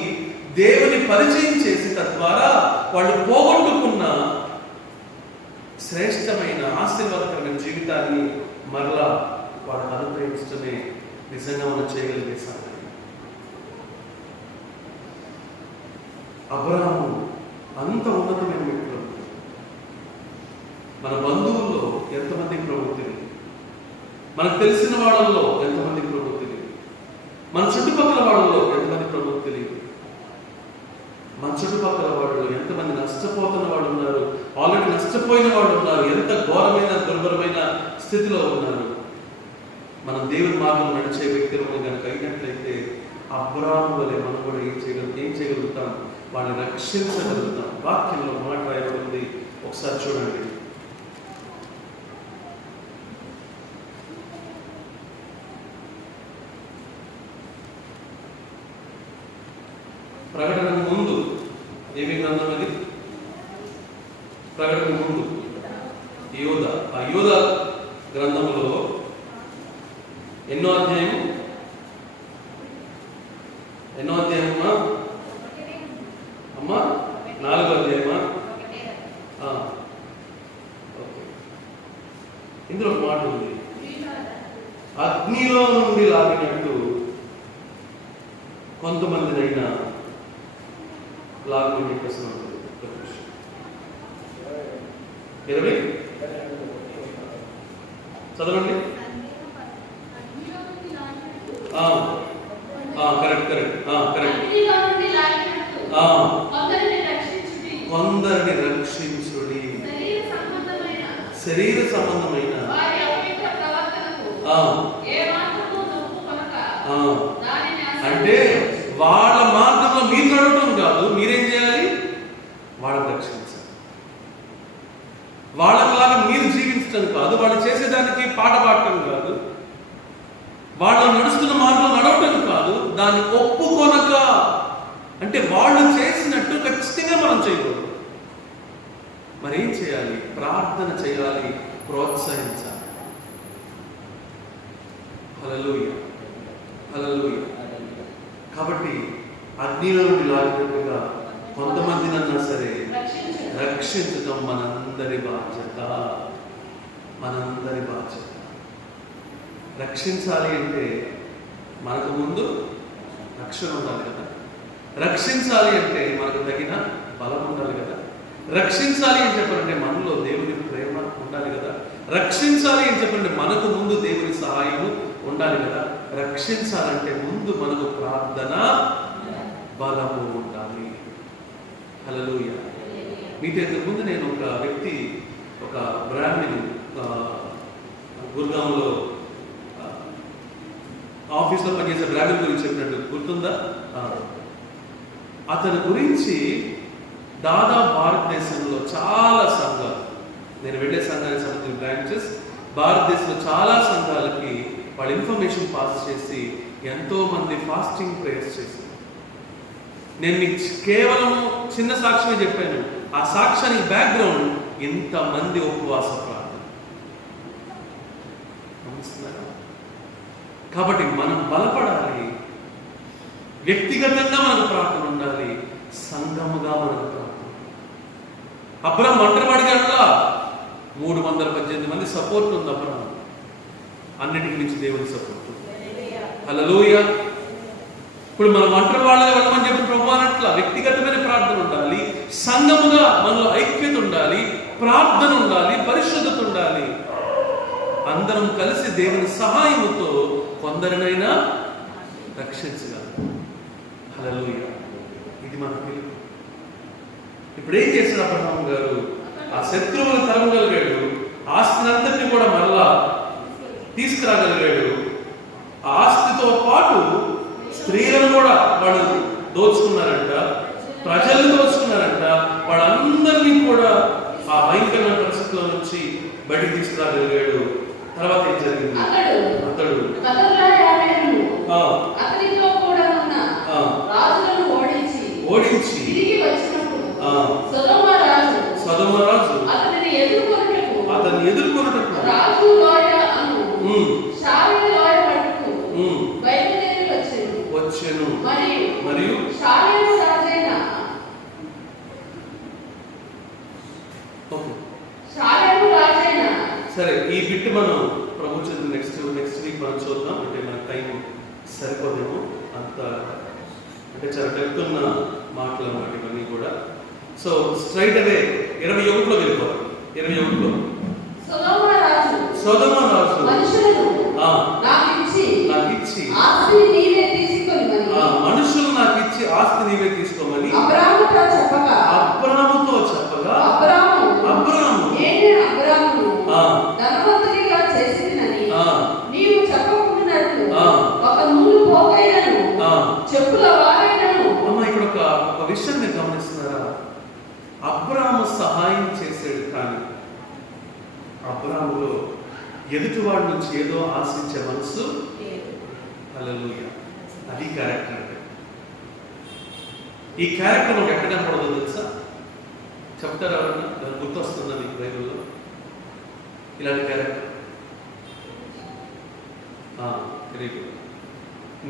దేవుని పరిచయం చేసి తద్వారా వాళ్ళు పోగొట్టుకున్న శ్రేష్టమైన ఆశీర్వాదకరమైన జీవితాన్ని మరలా వాళ్ళకు అనుగ్రహించడమే నిజంగా మనం చేయగలిగే సహాయం. అబ్రహాము అంత ఉన్నతమైన వ్యక్తులు. మన బంధువుల్లో ఎంతమంది ప్రభు తెలియదు, మనకు తెలిసిన వాళ్ళల్లో ఎంతమంది ప్రభు తెలియదు, మన చుట్టుపక్కల వాళ్ళలో ఎంతమంది ప్రభు తెలియదు. మన చుట్టుపక్కల వాళ్ళు ఎంతమంది నష్టపోతున్న వాళ్ళు ఉన్నారు, ఆల్రెడీ నష్టపోయిన వాళ్ళు ఉన్నారు, ఎంత ఘోరమైన దుర్భరమైన స్థితిలో ఉన్నారు. మనం దేవుని మార్గం నడిచే వ్యక్తులను కనుక అయినట్లయితే అబ్రహాము వలె మనం కూడా ఏం చేయగలుగుతాం? వాళ్ళని రక్షించగలుగుతాం. వాక్యంలో మాట రాయబడింది, ఒకసారి చూడండి. ప్రకటన ముందు ఏమి గ్రంథం అది? ప్రకటన ముందు యోధ. ఆ యోధ గ్రంథంలో ఎన్నో అధ్యాయము? అమ్మా 4వ అధ్యాయమా? ఓకే. ఇందులో ఒక మాట ఉంది, అగ్నిలో నుండి లాగినట్టు కొంతమందినైనా లాగుని ప్రశ్న ఉంటుంది. 20 చదవండి. కరెక్ట్ కొందరిని రక్షించుడి. శరీర సంబంధమైన అంటే వాళ్ళ మార్గంలో మీరు నడవటం కాదు, మీరేం చేయాలి? వాళ్ళని రక్షించాలి. వాళ్ళలాగా మీరు జీవించడం కాదు, వాళ్ళు చేసేదానికి పాట పాడటం కాదు, వాళ్ళు నడుస్తున్న మార్గం నడవటం కాదు, దాన్ని ఒప్పుకొనక, అంటే వాళ్ళు చేసినట్టు ఖచ్చితంగా మనం చేయకూడదు. మరి ఏం చేయాలి? ప్రార్థన చేయాలి, ప్రోత్సహించాలి. హల్లెలూయా, హల్లెలూయా. కాబట్టి అగ్నిలో నుండి లాగినట్టుగా కొంతమందినన్నా సరే రక్షించడం మనందరి బాధ్యత. మనందరి బాధ్యత. రక్షించాలి అంటే మనకు ముందు రక్షణ ఉండాలి కదా. రక్షించాలి అంటే మనకు తగిన బలం ఉండాలి కదా. రక్షించాలి అని చెప్పాలంటే మనలో దేవుని ప్రేమ ఉండాలి కదా. రక్షించాలి అని చెప్పాలంటే మనకు ముందు దేవుని సహాయము ఉండాలి కదా. రక్షించాలంటే ముందు మనకు ప్రార్థన బలము ఉండాలి. హల్లెలూయా. మీతో ఇంతకు ముందు నేను ఒక వ్యక్తి, ఒక బ్రాహ్మణుడు గుర్గాంలో ఆఫీస్లో పనిచేసే బ్రాహ్మణ్ గురించి చెప్పినట్టు గుర్తుందా? అతని గురించి దాదాపు భారతదేశంలో చాలా సంఘాలు, నేను వెళ్ళే సంఘానికి సంబంధించిన బ్రాంచెస్ భారతదేశంలో చాలా సంఘాలకి వాళ్ళు ఇన్ఫర్మేషన్ పాస్ చేసి ఎంతో మంది ఫాస్టింగ్ ప్రేయర్స్ చేశారు. నేను మీకు కేవలం చిన్న సాక్ష్యమే చెప్పాను. ఆ సాక్ష్యానికి బ్యాక్గ్రౌండ్ ఇంతమంది ఉపవాస ప్రార్థన. కాబట్టి మనం బలపడాలి. వ్యక్తిగతంగా మనకు ప్రార్థన ఉండాలి, సంఘముగా మనకు ప్రార్థన. అబ్రాహాం ఒంటరివాడిగా 318 మంది సపోర్ట్ ఉంది అబ్రాహాం. అన్నిటికి మించి దేవుని సపోర్ట్. హల్లెలూయా. ఇప్పుడు మనం ఒంటరి వాళ్ళగా వెళ్ళమని చెప్పి ప్రభు అన్నట్ల వ్యక్తిగతమైన ప్రార్థన ఉండాలి, సంఘముగా మనలో ఐక్యత ఉండాలి, ప్రార్థన ఉండాలి, పరిశుద్ధత ఉండాలి. అందరం కలిసి దేవుని సహాయముతో కొందరినైనా రక్షించగలం. హల్లెలూయా. ఇది మన పిలుపు. ఇప్పుడు ఏం చేశాడు అబ్రహాం గారు? ఆ శత్రువులు తరమగలిగాడు, ఆస్తినంతటిని కూడా మరలా తీసుకురాగలిగాడు. ఆ ఆస్తితో పాటు స్త్రీలను కూడా వాళ్ళు దోచుకున్నారంట, ప్రజలను దోచుకున్నారంట. వాళ్ళందరినీ కూడా ఆ భయంకరమైన పరిస్థితుల నుంచి బయటికి తీసుకురాగలిగాడు. తర్వాత ఏం జరిగింది? అతడు ఓడించి సొదొమ రాజు అతన్ని ఎదుర్కొనుటకు వచ్చెను. మరియు సరే, ఈ బిట్ మనం ప్రభుత్వం నెక్స్ట్ వీక్ మనం చూద్దాం. అంటే మన టైం సరిపోదేమో అంత, అంటే చాలా డెప్త్ ఉన్న మాటలు అన్నమాట ఇవన్నీ కూడా. సో స్ట్రైట్ అవే 21లో వెళ్ళిపోవాలి. 21లో సొదొమ రాజు మనుషులు నాకు ఇచ్చి ఆస్తి నీవే తీసుకోమని అబ్రాహాముతో చెప్పగా అబ్రాహాము ఇక్కడ ఒక విషయం మీరు గమనిస్తున్నారా? అబ్రాహాము సహాయం చేశాడు, కానీ అబ్రాహాములో ఎదుటివాడి నుంచి ఏదో ఆశించే మనసు. హల్లెలూయా. అది క్యారెక్టర్ అంటే. ఈ క్యారెక్టర్ మనకు ఎక్కడ కనపడదో తెలుసా? చెప్తారా ఎవరన్నా? గుర్తొస్తుందా మీకు బైబిల్లో ఇలాంటి క్యారెక్టర్?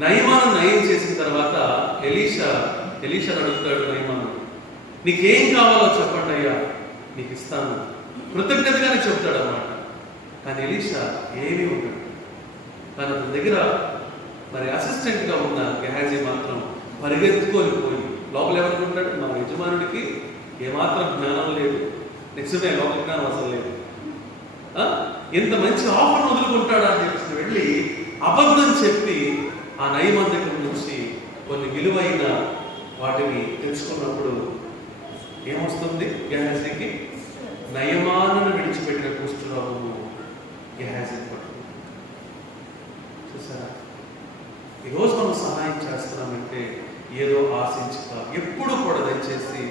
నయమాను నయం చేసిన తర్వాత ఎలీషా అడుగుతాడు నయమాను, నీకేం కావాలో చెప్పండి అయ్యా, నీకు ఇస్తాను, కృతజ్ఞతగానే చెప్తాడు అన్నమాట. కానీ ఎలీషా ఏమీ ఉండదు. తన దగ్గర మరి అసిస్టెంట్గా ఉన్న గెహాజీ మాత్రం పరిగెత్తుకొని పోయి లోపల ఏమనుకుంటాడు, మా యజమానుడికి ఏమాత్రం జ్ఞానం లేదు, నిజమే లోక జ్ఞానం అసలు లేదు, ఎంత మంచి ఆఫర్ వదులుకుంటాడా అని చెప్పి వెళ్ళి అబద్ధం చెప్పి ఆ నయమాన్ దగ్గర నుంచి కొన్ని విలువైన వాటిని తెలుసుకున్నప్పుడు ఏమొస్తుంది గెహాజీకి? నయమానును విడిచిపెట్టిన కుష్ఠరోగము గెహాజీని పడుతుంది. చూసారా, ఈరోజు మనం సహాయం చేస్తున్నామంటే ఏదో ఆశించుక ఎప్పుడు కూడా దయచేసి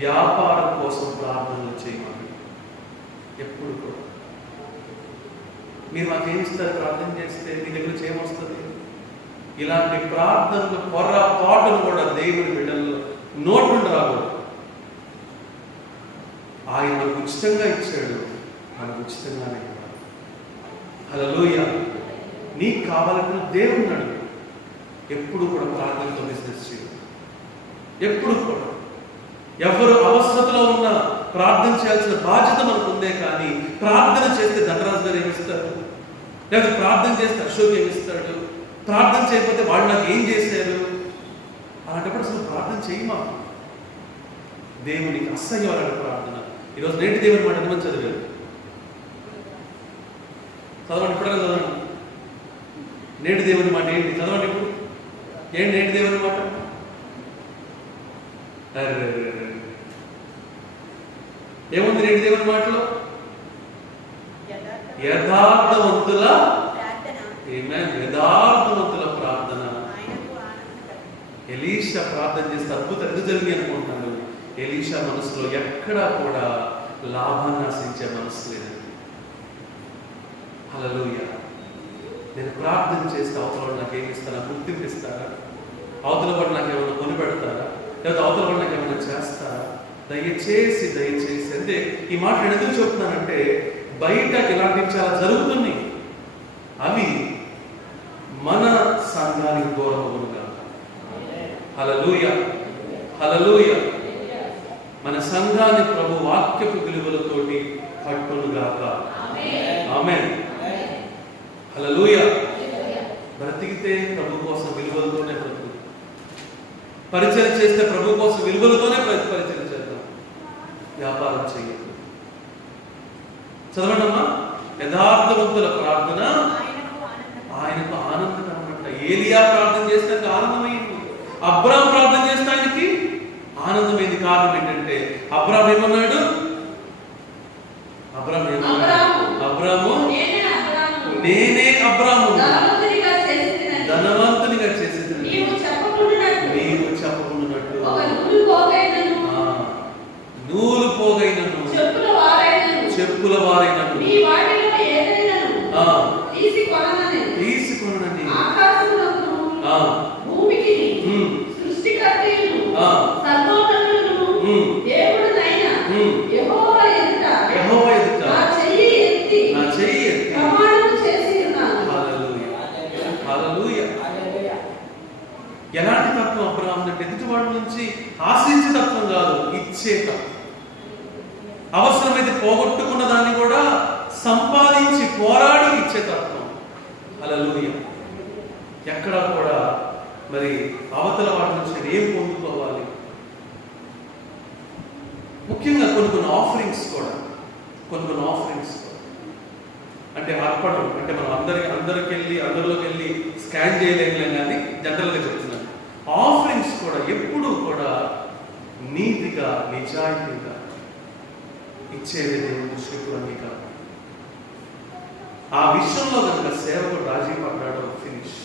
వ్యాపారం కోసం ప్రార్థనలు చేయమని. ఎప్పుడు కూడా మీరు మాకేమిస్తారు ప్రార్థన చేస్తే మీ దగ్గర చేయమొస్తుంది? ఇలాంటి ప్రార్థనలు పొరపాటును కూడా దేవుని బిడ్డల్లో నోటు నుండి రాకూడదు. ఆయన మనకు ఉచితంగా ఇచ్చాడు, మనకు ఉచితంగానే ఇవ్వాలి. హల్లెలూయా. నీకు కావాలన్న దేవుని అడుగు. ఎప్పుడు కూడా ప్రార్థనతో బిజినెస్ చేయదు. ఎప్పుడు కూడా ఎవరు అవసరతలో ఉన్నా ప్రార్థన చేయాల్సిన బాధ్యత మనకు ఉందే, కానీ ప్రార్థన చేస్తే ధనరాజు గారు ఏమిస్తారు, లేదా ప్రార్థన చేస్తే అశోక్ ఏమిస్తాడు, ప్రార్థన చేయకపోతే వాళ్ళు నాకు ఏం చేశారు, అలాంటప్పుడు అసలు ప్రార్థన చేయమా. దేవునికి అసహ్యమైన ప్రార్థన. ఈరోజు నేటి దేవుని మాట ఎంతమంది చదివారు? చదవండి, ఇప్పుడైనా చదవండి. నేటి దేవుని మాట ఏంటి? చదవండి ఇప్పుడు. ఏంటి నేటి దేవుని మాట? ఏముంది నేటి దేవుని మాటలో? యథార్థవంతుల యథార్థవంతుల ప్రార్థన. ఎలీషా ప్రార్థన చేస్తే అద్భుతం ఎందుకు జరిగి అనుకుంటున్నాడు? ఎలీషా మనసులో ఎక్కడా కూడా లాభాన్ని ఆశించే మనసు లేదండి. హల్లెలూయా. నేను ప్రార్థన చేస్తే అవతల వాడు నాకు ఏమి ఇస్తారా? గుర్తింపు ఇస్తారా? అవతల వాడు నాకు ఏమైనా కొనిపెడతారా? లేదా అవతల వాడు నాకు ఏమైనా చేస్తారా? దయచేసి దయచేసి అంటే ఈ మాట ఎందుకు చెప్తున్నానంటే బయట ఇలాంటివి చాలా జరుగుతున్నాయి. అవి మన సంఘానికి దూరమవునుగా. హల్లెలూయా, హల్లెలూయా. మన సంఘాన్ని ప్రభు వాక్యపు విలువలతోటి కట్టునుగాక. ఆమేన్. హల్లెలూయా. బ్రతికితే ప్రభు కోసం విలువలతోనే బ్రతుకు. పరిచయం చేస్తే ప్రభు కోసం విలువలతోనే పరిచయం చేద్దాం. వ్యాపారం చేయదు. చదవండమ్మా. యథార్థవంతుల ప్రార్థన ఆయనకు ఆనందకరమంట. ఏలియా ప్రార్థన చేస్తే ఆనందమైంది. అబ్రాహాం ప్రార్థన చేస్తే ఆయనకి ఆనందమైంది. కారణం ఏంటంటే అబ్రాహాం ఏమన్నాడు? అబ్రాహాము నేనే అబ్రాహాము ధనవంతునిగా చేసేది నీవు చెప్పకుండానట్టు నూలు పోగైనను చెప్పుల వారైనను తీసుకొనని ఎలాంటి తత్వం అబ్రాహాం అంటే ఎదుటివాడి నుంచి ఆశించే తత్వం కాదు, ఇచ్చే తత్వం. అవసరమైతే పోగొట్టుకున్న దాన్ని కూడా సంపాదించి పోరాడి ఇచ్చే తత్వం. హల్లెలూయా. ఎక్కడా కూడా మరి అవతల వాటి నుంచి ఏం పొందుకోవాలి. ముఖ్యంగా కొన్ని ఆఫరింగ్స్ కూడా అంటే అర్పణం అంటే మనం అందరిలోకి వెళ్ళి స్కాన్ చేయలేం, కానీ జనరల్గా చెప్తున్నాను. ఆఫరింగ్స్ కూడా ఎప్పుడూ కూడా నీతిగా నిజాయితీగా ఇచ్చేది దేవుని దృష్టికి అంగీకారం. ఆ విషయంలో కనుక సేవకుడు రాజీ పడ్డాడో ఫినిష్.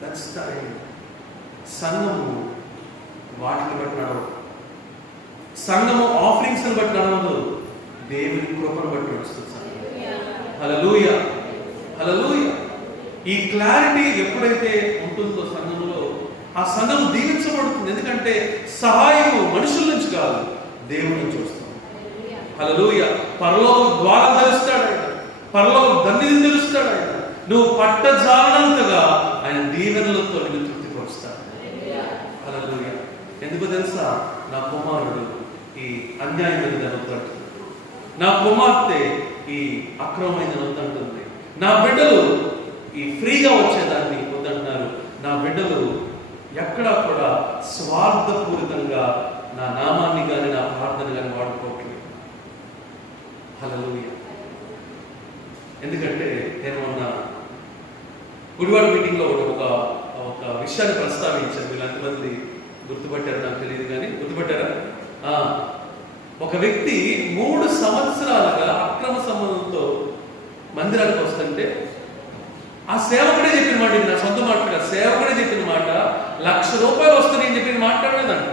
That's the end. సంఘము వాటిని బట్టి నడవదు. సంఘము ఆఫరింగ్స్ బట్టి నడవదు, దేవుని కృపను బట్టి నడుస్తుంది. హల్లెలూయా, హల్లెలూయా. ఈ క్లారిటీ ఎప్పుడైతే ఉంటుందో సంఘంలో ఆ సంఘం దీవించబడుతుంది. ఎందుకంటే సహాయము మనుషుల నుంచి కాదు, దేవుడి నుంచి వస్తుంది. హల్లెలూయా. పరలోకం ద్వారం తెరుస్తాడు ఆయన, పరలోకం దన్నిని తెరుస్తాడు ఆయన. నువ్వు పట్టజాలనంతగా ఆయన దీవెనలతో నిన్ను తృప్తిపరుస్తాడు. హల్లెలూయా. ఎందుకో తెలుసా? నా కుమారుడు ఈ అన్యాయమైన ధనొద్దంటుంది, నా కుమార్తె ఈ అక్రమమైన ధనొద్దంటుంది, నా బిడ్డలు ఈ ఫ్రీగా వచ్చేదాన్ని వద్దంటున్నారు. నా బిడ్డలు ఎక్కడా కూడా స్వార్థపూరితంగా నా నామాన్ని కానీ నా ప్రార్థన కానీ వాడుకోవట్లేదు. హల్లెలూయా. ఎందుకంటే నేను మొన్న గుడివాడ మీటింగ్లో ఒక విషయాన్ని ప్రస్తావించాను. వీళ్ళు ఎంతమంది గుర్తుపట్టారు నాకు తెలియదు, కానీ గుర్తుపట్టారా? ఒక వ్యక్తి 3 సంవత్సరాలుగా అక్రమ సంబంధంతో మందిరానికి వస్తుంటే ఆ సేవకుడే చెప్పిన మాట, ఇది నా సొంత మాట, సేవకుడే చెప్పిన మాట, ₹1,00,000 వస్తుంది అని చెప్పి మాట్లాడలేదంట.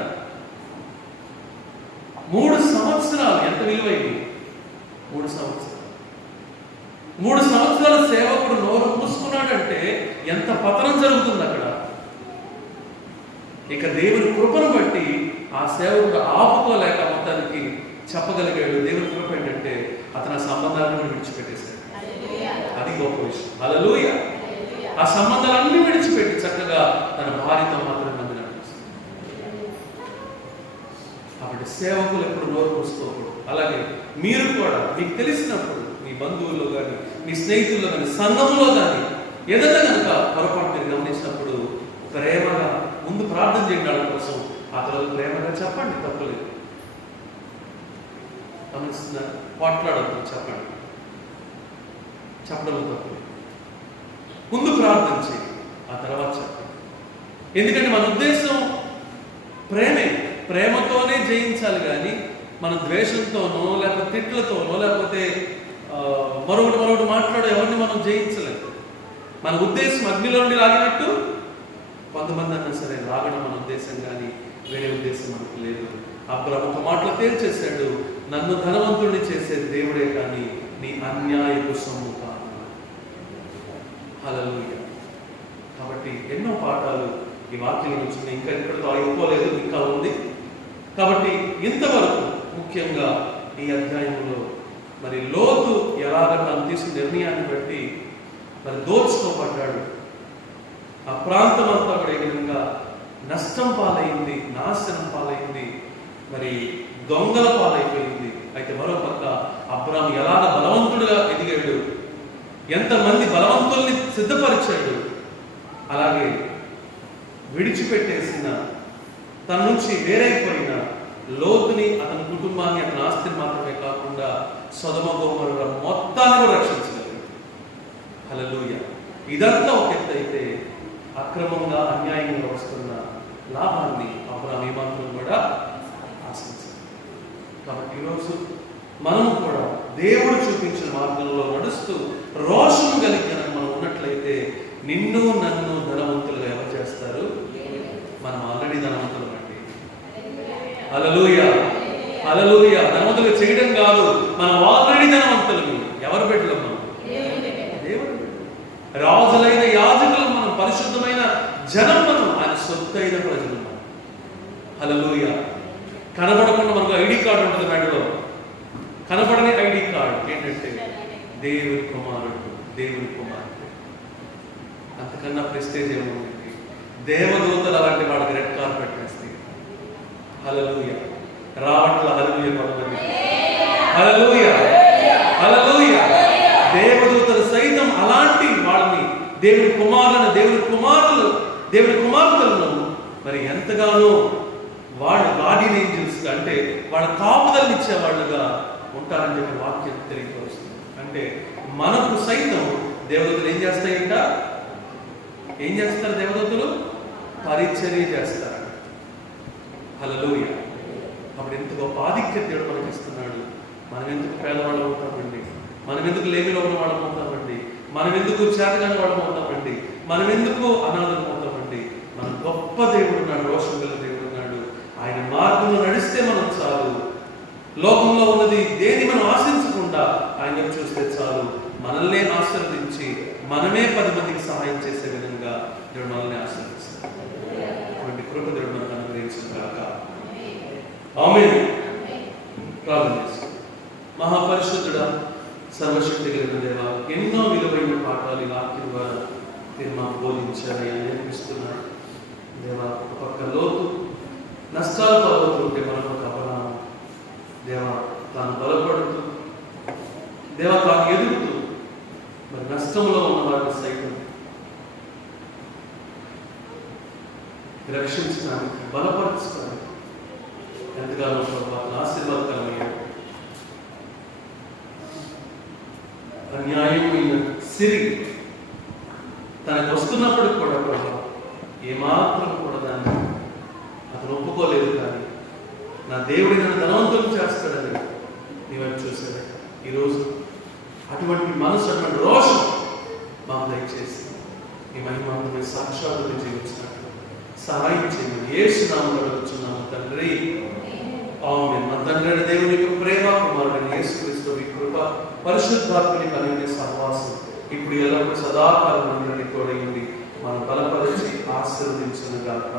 3 సంవత్సరాలు ఎంత విలువైంది? 3 సంవత్సరాలు. 3 సంవత్సరాల సేవకుడు నోరు మూసుకున్నాడంటే ఎంత పతనం జరుగుతుంది అక్కడ. ఇక దేవుని కృపను బట్టి ఆ సేవకుడు ఆపుకోలేక మొత్తానికి చెప్పగలిగాడు. దేవుని కృప ఏంటంటే అతను ఆ సంబంధాలను విడిచిపెట్టేశాడు. అది గొప్ప విషయం. హల్లెలూయా. ఆ సంబంధాలన్నీ విడిచిపెట్టి చక్కగా తన భార్యతో మాత్రమే మంది నడిపిస్తుంది. కాబట్టి సేవకులు ఎప్పుడు నోరు మూసుకోకూడదు. అలాగే మీరు కూడా మీకు తెలిసినప్పుడు మీ బంధువుల్లో కానీ మీ స్నేహితుల్లో కానీ సంఘంలో కానీ ఏదైనా కనుక పొరపాటు మీరు గమనించినప్పుడు ప్రేమగా ముందు ప్రార్థన చేయండి వాళ్ళ కోసం, ఆ తర్వాత ప్రేమగా చెప్పండి, తప్పలేదు. గమనిస్తున్నారు? మాట్లాడద్దు, చెప్పండి, చెప్పడం తప్పలేదు. ముందు ప్రార్థన చేయండి, ఆ తర్వాత చెప్పండి. ఎందుకంటే మన ఉద్దేశం ప్రేమతోనే జయించాలి, కానీ మన ద్వేషంతోనో లేకపోతే తిట్లతోనో లేకపోతే మరొకటి మాట్లాడే ఎవరిని మనం జయించలేదు. మన ఉద్దేశం అగ్నిలో నుండి లాగినట్టు కొంతమంది అన్నా సరే లాగడం మన ఉద్దేశం, కానీ వేరే ఉద్దేశం మనకు లేదు. అబ్రాహాము ఒక మాటలో తేల్చేశాడు, నన్ను ధనవంతుడిని చేసే దేవుడే కానీ నీ అన్యాయపు సొమ్ము కాదు. హల్లెలూయా. కాబట్టి ఎన్నో పాఠాలు ఈ వాక్యం నుంచి ఇంకా ఇక్కడితో అయిపోలేదు, ఇంకా ఉంది. కాబట్టి ఇంతవరకు ముఖ్యంగా ఈ అధ్యాయంలో మరి లోతు ఎలాగ తను తీసుకున్న నిర్ణయాన్ని బట్టి మరి దోచుకోబడ్డాడు. ఆ ప్రాంతం అంతా కూడా ఏ విధంగా నష్టం పాలైంది, నాశనం పాలైంది, మరి దొంగల పాలైపోయింది. అయితే మరో పక్క అబ్రాహాము ఎలాగ బలవంతుడిగా ఎదిగాడు, ఎంతమంది బలవంతుల్ని సిద్ధపరిచాడు. అలాగే విడిచిపెట్టేసిన తన నుంచి వేరైపోయిన లోతుని, అతని కుటుంబాన్ని, అతని ఆస్తిని మాత్రమే కాకుండా సొదొమ గొమొర్రా మొత్తాన్ని కూడా రక్షించగలిగాడు. హల్లెలూయా. ఇదంతా ఒక ఎత్తు అయితే అక్రమంగా అన్యాయంగా వస్తున్న లాభాన్ని అబ్రాహాము ఏమాత్రం కూడా ఆశించాడు. కాబట్టి ఈరోజు మనము కూడా దేవుడు చూపించిన మార్గంలో నడుస్తూ రోషము కలిగిన మనం ఉన్నట్లయితే నిన్ను నన్ను ధనవంతులుగా ఎవరు చేస్తారు? మనం ఆల్రెడీ ధనవంతులు అండి. హల్లెలూయా, హల్లెలూయా. ధనవంతులు చేయడం కాదు, మనం ఆల్రెడీ ధనవంతులు. ఎవరు బిడ్డలు? మనం దేవుడు. రాజులైన యాజకులు మనం, పరిశుద్ధమైన జనం మనం, ఆయన సొత్తైన ప్రజలు మనం. హల్లెలూయా. కనబడకుండా మనకు ఐడి కార్డు ఉంటుంది మెడలో, కనబడని ఐడి కార్డు ఏంటంటే దేవుని కుమారుడు, దేవుని కుమారుడు. అంతకన్నా ప్రెస్టేజ్ ఏముంది? దేవదూతలు అలాంటి వాళ్ళకి రెడ్ కార్పెట్ వేస్తాయి. హల్లెలూయా. రావట్ల హల్లెలూయా కొంతమంది. హల్లెలూయా, హల్లెలూయా. దేవదూతలు సైతం అలాంటి వాళ్ళని, దేవుని కుమారులను, దేవుని కుమార్తెలను మరి ఎంతగానో వాళ్ళు గార్డియన్ ఏంజల్స్ అంటే వాళ్ళ కాపుదలను ఇచ్చే వాళ్ళుగా ఉంటారని చెప్పి వాక్యం తెలియవస్తుంది. అంటే మనకు సైతం దేవదూతలు ఏం చేస్తాయంట? ఏం చేస్తారు దేవదూతలు? పరిచర్య చేస్తారు. హల్లెలూయా. అప్పుడు ఎంత గొప్ప ఆధిక్యత దేవుడు మనకి ఇస్తున్నాడు. మనం ఎందుకు పేదవాళ్ళం అవుతామండి? మనం ఎందుకు లేమిలో ఉన్న వాళ్ళం అవుతామండి? మనం ఎందుకు చేతగాని వాళ్ళం అవుతామండి? మనం ఎందుకు అనాథం అవుతామండి? మన గొప్ప దేవుడు ఉన్నాడు, రోషం గల దేవుడు ఉన్నాడు. ఆయన మార్గంలో నడిస్తే మనం చాలు. లోకంలో ఉన్నది దేని మనం ఆశించకుండా ఆయన చూస్తే చాలు. మనల్నే ఆశీర్వదించి మనమే 10 మందికి సహాయం చేసే విధంగా దేవుడు మనల్ని ఆశీర్వదిస్తాడు. అటువంటి కృప దేవుడు మనకు అనుగ్రహించిన కాక ఆమేన్. ప్రార్థన చేస్తాం. మహాపరిశుద్ధుడా, సర్వశక్తి కలిగిన దేవా, ఎన్నో విలువైన పాఠాలు వాక్యం ద్వారా మీరు మాకు బోధించారని నేర్పిస్తున్నారు దేవా. ఒక పక్క లోతు నష్టాలు పాలవుతుంటే మరొక అబ్రాహాము దేవా తాను బలపడుతూ, దేవా తాను ఎదుగుతూ మరి నష్టంలో ఉన్న వారిని సైతం రక్షించడానికి, బలపరచడానికి ఎంతగానో ప్రభు ఆశీర్వాదకరమయ్యాడు. అన్యాయమైన సిరి తనకు వస్తున్నప్పుడు కూడా ప్రభు ఏమాత్రం కూడా దాన్ని అతను ఒప్పుకోలేదు. కానీ నా దేవుడి నన్ను ధనవంతులు చేస్తాడని నీవైపు చూశాడు. ఈరోజు అటువంటి మనసు, అటువంటి రోషం మాకు దయచేసి ఈ మహిమాత్మని సాక్షాత్తుగా జీవించినట్టు సహాయం చేయమని యేసు నామములో అడుగుచున్నాము తండ్రి, ఆమేన్. మన తండ్రి దేవుని యొక్క ప్రేమ, కుమారుడైన యేసుక్రీస్తు యొక్క కృప, పరిశుద్ధాత్మని కలిగిన సహవాసం ఇప్పుడు ఎల్లప్పుడూ సదాకాలం అందరినీ తోడై ఉండి మనం బలపరిచి ఆశీర్వదించును గాక.